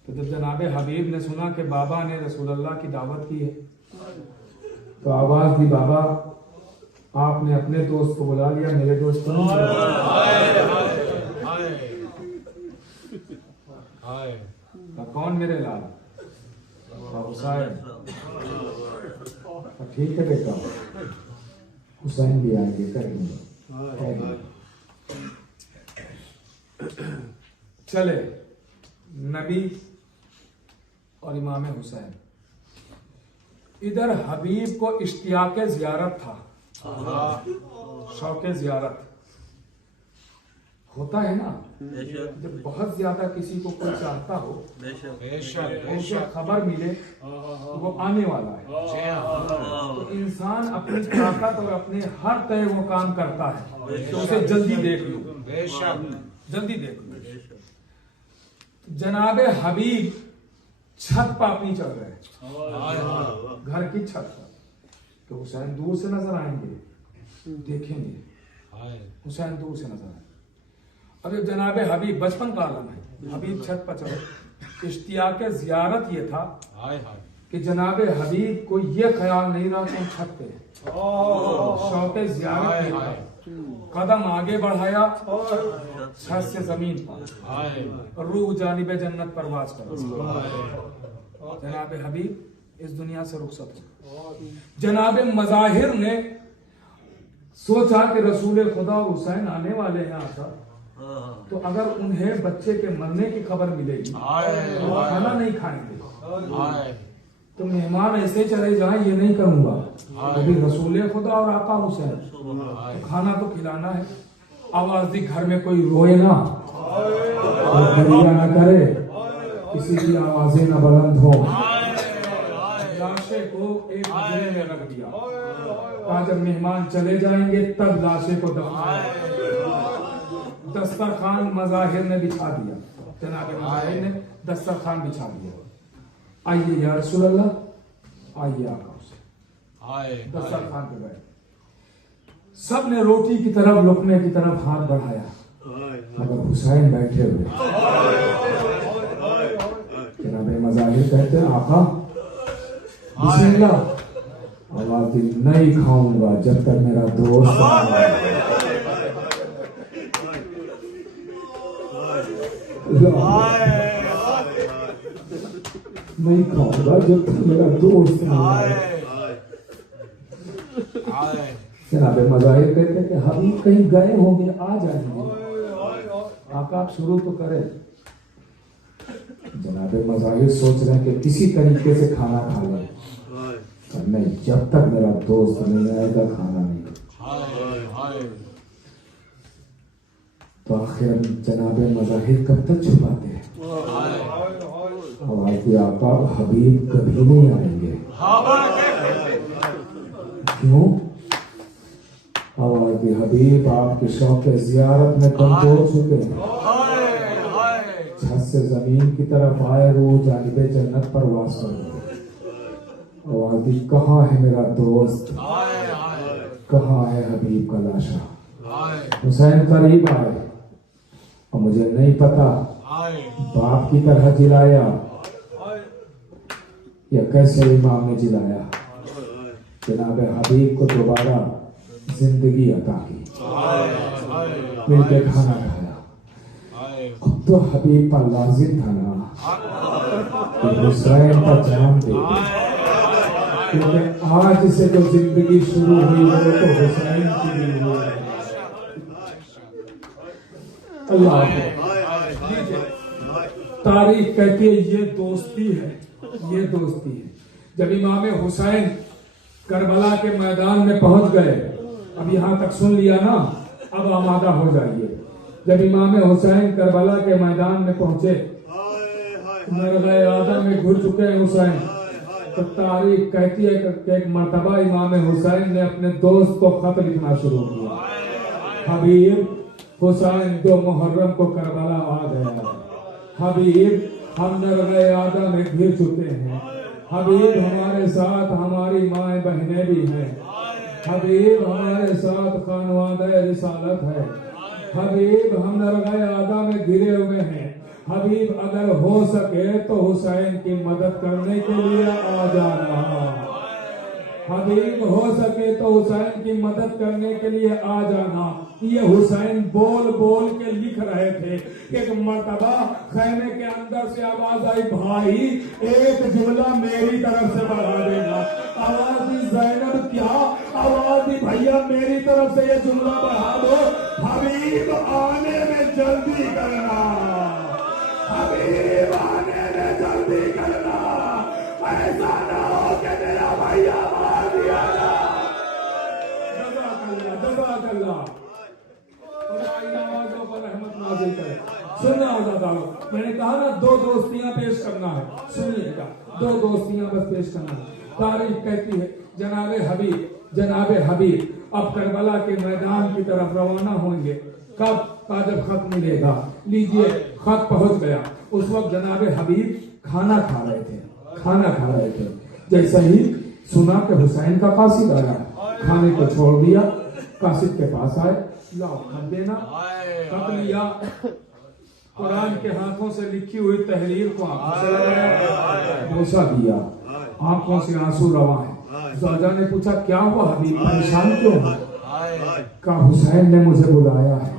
तो जब जनाबे हबीब ने सुना कि बाबा ने रसूलुल्लाह की दावत की है, तो आवाज दी, बाबा आपने अपने दोस्त को बुला लिया, मेरे दोस्त को नहीं बुलाया। तो कौन मेरे लाल? हुसैन। ठीक है बेटा, हुसैन भी आएंगे, करेंगे। चले नबी और इमाम हुसैन। इधर हबीब को इश्तियाक ज़ियारत था, शौक़ ज़ियारत होता है ना, जब बहुत ज्यादा किसी को कोई चाहता हो, उसे खबर मिले तो वो आने वाला है, तो इंसान अपनी ताकत और अपने हर तय वो काम करता है तो उसे जल्दी देख लो, जल्दी देख लो। जनाबे हबीब छत पर अपनी चल रहे हैं, घर की छत पर, तो हुसैन दूर से नजर आएंगे, देखेंगे हुसैन दूर से नजर आएंगे। अब जनाबे हबीब बचपन का आलम है, हबीब छत पर चढ़े। इश्तियाक ज़ियारत ये था कि जनाबे हबीब को ये ख्याल नहीं रहा कि छत पे, शौक़ ज़ियारत था, कदम आगे बढ़ाया छत से जमीन पर, रूह जानिबे जन्नत परवाज कर। जनाबे हबीब इस दुनिया से रुखसत हो। जनाबे मज़ाहिर ने सोचा कि रसूल खुदा और हुसैन आने वाले हैं आका, तो अगर उन्हें बच्चे के मरने की खबर मिलेगी तो वो खाना नहीं खाएंगे, तो मेहमान ऐसे चले जाएं ये नहीं करूंगा, अभी रसूल खुदा और आका हुसैन, तो खाना तो खिलाना है। आवाज दी, घर में कोई रोए ना, गरिया ना करे, किसी की आवाजें ना बुलंद हो। लाशे को एक हजरे में रख दिया, कहा जब मेहमान चले जाएंगे तब लाशे को दफनाएं। दस्तरखान मज़ाहिर ने बिछा दिया, जनाबे मज़ाहिर ने दस्तरखान बिछा दिया। आइए या रसूल अल्लाह, आइए आका हुसैन। दस्तरखान पे बैठ, सब ने रोटी की तरफ, लुकमे की तरफ हाथ बढ़ाया, मगर हुसैन बैठे हुए। जनाबे मज़ाहिर कहते हैं आका बिस्मिल्लाह। आवाज दी, नहीं खाऊंगा जब तक मेरा दोस्त नहीं खाऊंगा जब तक मेरा दोस्त जनाबे मज़ाहिर कहते हैं कि हबीब कहीं गए होंगे, आ जाएंगे, आका आप शुरू तो करें। जनाबे मज़ाहिर सोच रहे हैं कि किसी तरीके से खाना खा लें, नहीं जब तक मेरा दोस्त नहीं आएगा खाना नहीं। तो आखिर जनाबे मज़ाहिर कब तक छुपाते हैं? आवाज़ दी, आका हबीब कभी नहीं आएंगे। क्यों? आवाज़ दी, हबीब आपके शौक़ ज़ियारत में कमजोर हो चुके हैं, छत से जमीन की तरफ आए, रूह जानिबे जन्नत पर वास कर गए। आवाज़ दी, कहाँ है मेरा दोस्त, कहाँ है हबीब का लाशा? हुसैन करीब आए और मुझे नहीं पता बाप की तरह जिलाया या कैसे इमाम ने जिलाया। जनाबे हबीब को दोबारा जिंदगी अता की, मिलके खाना खाया। अब तो हबीब पर लाजिम था ना कि हुसैन का जान दे, क्योंकि आज से जो जिंदगी शुरू हुई है तो हुसैन की भी हुई है। अल्लाह तारीख कहती है ये दोस्ती है, ये दोस्ती है। जब इमाम हुसैन करबला के मैदान में पहुंच गए, अब यहां तक सुन लिया ना, अब आमादा हो जाइए। जब इमाम हुसैन करबला के मैदान में पहुंचे, मरग़े आदम में घुल चुके हैं हुसैन, तो तारीख कहती है कि एक मर्तबा इमाम हुसैन ने अपने दोस्त को खत लिखना शुरू किया। हबीब हुसैन 2 मुहर्रम को करबला आ गया। हबीब हम नरग़े आदा में घिर चुके हैं। हबीब हमारे साथ हमारी माएँ बहनें भी हैं। हबीब हमारे साथ खानवादा रिसालत है। हबीब हम नरग़े आदा में घिरे हुए हैं। हबीब अगर हो सके तो हुसैन की मदद करने के लिए आ जाना। हबीब हो सके तो हुसैन की मदद करने के लिए आ जाना। ये हुसैन बोल बोल के लिख रहे थे। एक मर्तबा खैमे के अंदर से आवाज आई, भाई एक जुमला मेरी तरफ से बढ़ा देना। आवाज दी ज़ैनब, क्या? आवाज दी भैया मेरी तरफ से ये जुमला बढ़ा दो, हबीब आने में जल्दी करना, हबीब आने में जल्दी करना, ऐसा ना हो कि मेरा भैया मार दिया ना। जज़ाकल्लाह सुनना होता। मैंने कहा ना 2 दोस्तियां पेश करना है, सुनिएगा 2 दोस्तियां बस पेश करना है। तारीख कहती है जनाबे हबीब अब करबला के मैदान की तरफ रवाना होंगे। कब? जब खत मिलेगा। लीजिए खत पहुंच गया। उस वक्त जनाबे हबीब खाना खा रहे थे। जैसे ही सुना कि हुसैन का कासिद आया, खाने को छोड़ दिया, कासिद के पास आए, लाओ खत देना। खत लिया, कुरान के हाथों से लिखी हुई तहरीर को आंखों से लगाया, बोसा दिया, आंखों से आंसू रवा है। ज़ौजा ने पूछा, क्या हुआ हबीब, परेशान क्यों है? कहा हुसैन ने मुझे बुलाया है,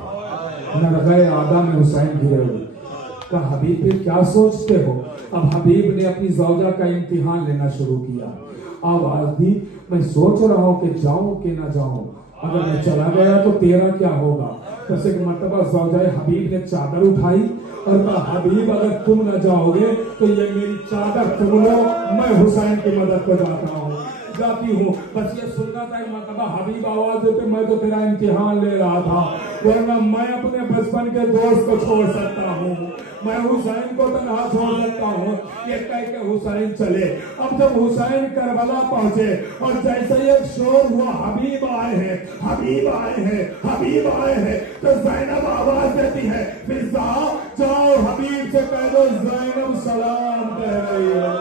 नरग़े आदा में हुसैन घिरे हुए। कहा हबीब फिर क्या सोचते हो? अब हबीब ने अपनी ज़ौजा का इम्तिहान लेना शुरू किया। आवाज दी, मैं सोच रहा हूँ कि जाऊं कि ना जाऊं, अगर मैं चला गया तो तेरा क्या होगा? बस एक मर्तबा ज़ौजाए हबीब ने चादर उठाई और कहा हबीब अगर तुम न जाओगे तो ये मेरी चादर तुम लो, मैं हुसैन की मदद को जाती हूँ। बस ये सुनना था मर्तबा हबीब आवाज देते, मैं तो तेरा इम्तिहान ले रहा था, वरना मैं अपने बचपन के दोस्त को छोड़ सकता हूँ, मैं हुसैन को तनहा छोड़ सकता हूँ। ये कह के हुसैन चले। अब जब हुसैन करबला पहुंचे और जैसे ही एक शोर हुआ, हबीब आए हैं, हबीब आए हैं, हबीब आए हैं, तो ज़ैनब आवाज देती है, फिर जाओ हबीब से कह दो ज़ैनब सलाम कह रही है,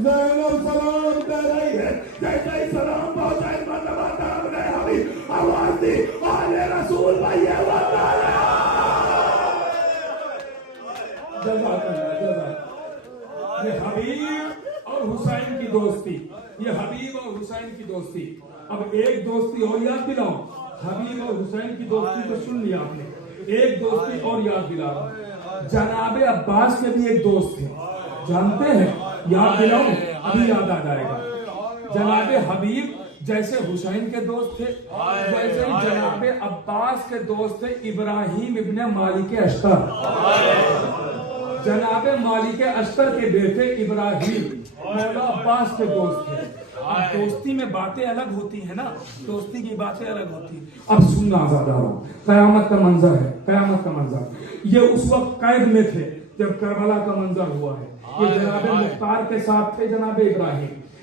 ज़ैनब सलाम कह रही है। जैसे ही सलाम पहुंचा, मर्तबा दाम ने हबीब आवाज दी, आले रसूल भैया ये हबीब और हुसैन की दोस्ती, ये हबीब और हुसैन की दोस्ती। अब एक दोस्ती और याद दिलाऊं, हबीब और हुसैन की दोस्ती तो सुन लिया आपने, एक दोस्ती और याद दिला रहा हूं। जनाबे अब्बास के भी एक दोस्त थे, जानते हैं? याद दिलाऊं, अभी याद आ जाएगा। जनाबे हबीब जैसे हुसैन के दोस्त थे, वैसे ही जनाबे अब्बास के दोस्त थे इब्राहिम इब्ने मालिक अश्तर। जनाबे मालिक अश्तर के बेटे इब्राहिम मौला अब्बास के दोस्त थे। अब दोस्ती में बातें अलग होती है ना, दोस्ती की बातें अलग होती है। अब सुनना आज़ादारों, कयामत का मंजर है, कयामत का मंजर। ये उस वक्त कैद में थे जब करबला का मंजर हुआ है। ये जनाबे मुख्तार के साथ थे जनाबे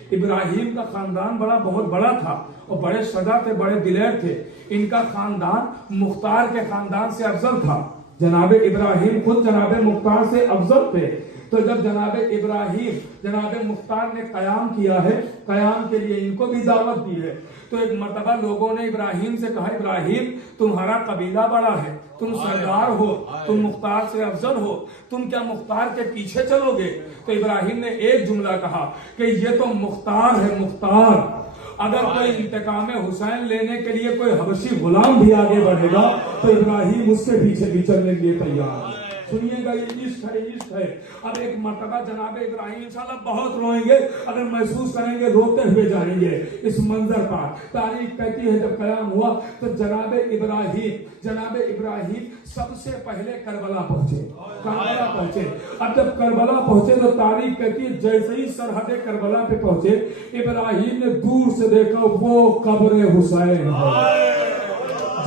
इब्राहिम का खानदान बहुत बड़ा था और बड़े सदा थे, बड़े दिलेर थे। इनका खानदान मुख्तार के खानदान से अफजल था। जनाबे इब्राहिम खुद जनाबे मुख्तार से अफजल थे। तो जब जनाबे इब्राहिम जनाबे मुख्तार ने कयाम किया है, कयाम के लिए इनको भी दावत दी है। तो एक मर्तबा लोगों ने इब्राहिम से कहा, इब्राहिम तुम्हारा कबीला बड़ा है, तुम सरदार हो, तुम मुख्तार से अफजल हो, तुम क्या मुख्तार के पीछे चलोगे? तो इब्राहिम ने एक जुमला कहा कि ये तो मुख्तार है, मुख्तार। अगर कोई इंतकाम हुसैन लेने के लिए कोई हबशी गुलाम भी आगे बढ़ेगा तो इब्राहिम उसके पीछे भी चलने के लिए तैयार है। सुनिएगा, ये इश्क है, इश्क है। अब एक मर्तबा जनाबे इब्राहिम इंशाल्लाह बहुत रोएंगे, अगर महसूस करेंगे रोते हुए जाएंगे इस मंजर का। तारीख कहती है जब कयाम हुआ तो जनाबे इब्राहिम सबसे पहले करबला पहुंचे। अब जब करबला पहुंचे तो तारीख कहती है जैसे ही सरहद करबला पे पहुंचे, इब्राहिम ने दूर से देखा वो कब्र हुसैन है।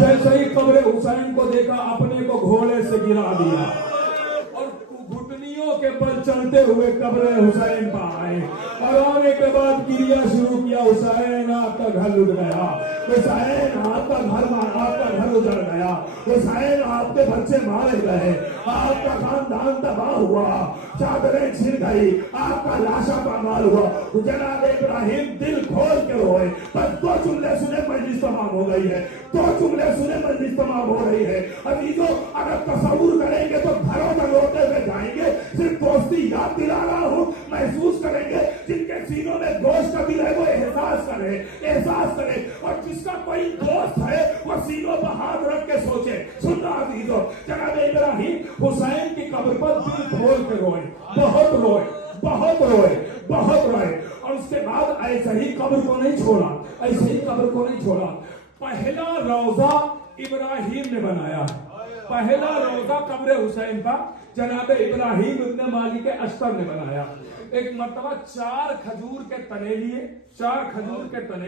जैसे ही कब्र हुसैन को देखा, अपने को घोड़े से गिरा दिया और घुटनियों के बल बाद चलते हुए कब्र हुसैन पर आए और आने के बाद क्रिया शुरू किया। हुसैन आपका घर लुट गया, हुसैन आपका घर उजड़ गया, हुसैन आपके बच्चे मारे गए, आपका खानदान तबाह हुआ, चादरें छिल गई, आपका लाशा पामाल हुआ। जनाब इब्राहिम दिल खोल के रोए। बस दो जुमले सुने मजलिस तमाम हो गई है, दो जुमले सुने मजलिस तमाम हो रही है। अजीजों, अगर तसव्वुर करेंगे तो घरों तक रोते हुए जाएंगे। सिर्फ दोस्ती याद दिला रहा हूँ, महसूस करेंगे। जिनके सीनों में गोश्त का दिल है वो एहसास करे और जिसका कोई दोस्त है वो सीनों पर हाथ रख के सोचे। सुनना अजीजों, जनाब इब्राहिम हुसैन की कब्र पर दिल खोल के रोए, बहुत रोए और उसके बाद ऐसे ही कब्र को नहीं छोड़ा। पहला रोजा इब्राहिम ने बनाया, पहला रोजा कब्र हुसैन का जनाब इब्राहिम इब्न मालिक अश्तर ने बनाया। एक मर्तबा 4 खजूर के तने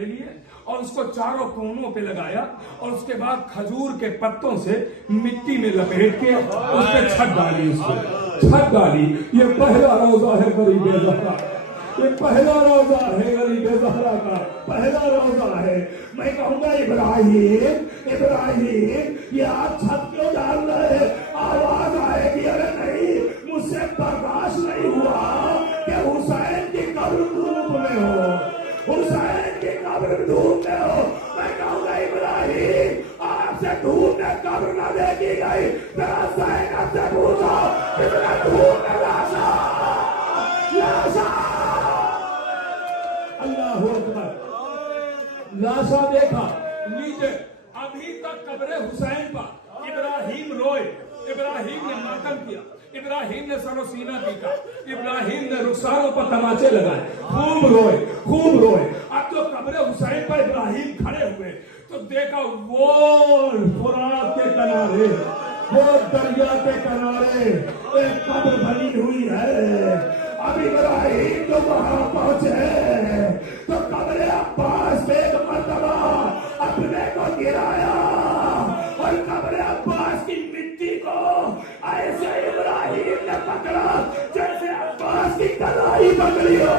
लिए और उसको चारों कोनों पे लगाया और उसके बाद खजूर के पत्तों से मिट्टी में लपेट के उस पे छत डाली। ये पहला रोजा है गरीब ज़हरा, ये पहला रोजा है गरीब ज़हरा का, पहला रोजा है। मैं कहूँगा इब्राहिम ये आप छत क्यों डाल रहे हैं? आवाज आएगी, अरे नहीं, मुझसे बर्दाश्त नहीं हुआ कि हुसैन की कब्र धूप में हो, हुसैन की कब्र धूप में हो। मैं कहूँगा इब्राहिम आपसे धूप में कब्र न देखी गई, जरा ज़ैनब से पूछो कितना धूप में लाशा। अल्लाहु अकबर, लाशा देखा नीचे। अभी तक कब्र हुसैन पर इब्राहिम रोए, इब्राहिम ने मातम किया, इब्राहिम ने सरो सीना पीटा, इब्राहिम ने रुखसारों पर तमाचे लगाए, खूब रोए। अब तो कब्र हुसैन पर इब्राहिम खड़े हुए तो देखा वो फुरात के किनारे, वो दरिया के किनारे एक कब्र बनी हुई है। अब इब्राहिम जो वहां पहुंचे तो कब्र अब्बास पे एक मर्तबा अपने को गिराया और कब्र अब्बास की मिट्टी को ऐसे इब्राहिम ने पकड़ा जैसे अब्बास की कलाई पकड़ी हो।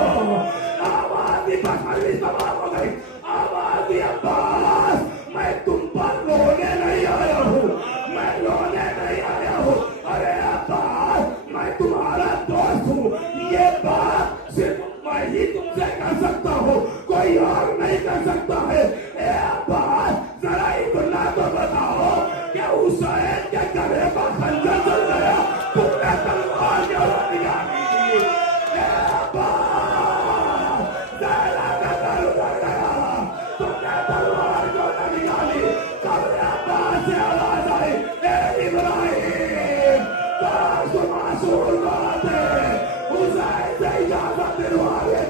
आवाज दी, तबाह हो गई। आवाज दी, अब्बास मैं तुम पर रोने नहीं आया हूँ, मैं रोने नहीं आया हूँ। अरे अब्बास मैं तुम्हारा दोस्त हूँ, ये बात सिर्फ मैं ही तुमसे कर सकता हूँ, कोई और नहीं कर सकता है। ए अब्बास जरा इतना तो बताओ कि हुसैन के गले पर खंजर चल गया, तुमने तलवार क्यों निकाली? ए अब्बास जरा का गल उधर गया, तुमने तलवार क्यों न निकाली? कब्र अब्बास से आवाज आई, ए इब्राहिम मासूम बात है, हुसैन से इजाजत दिलवा ले।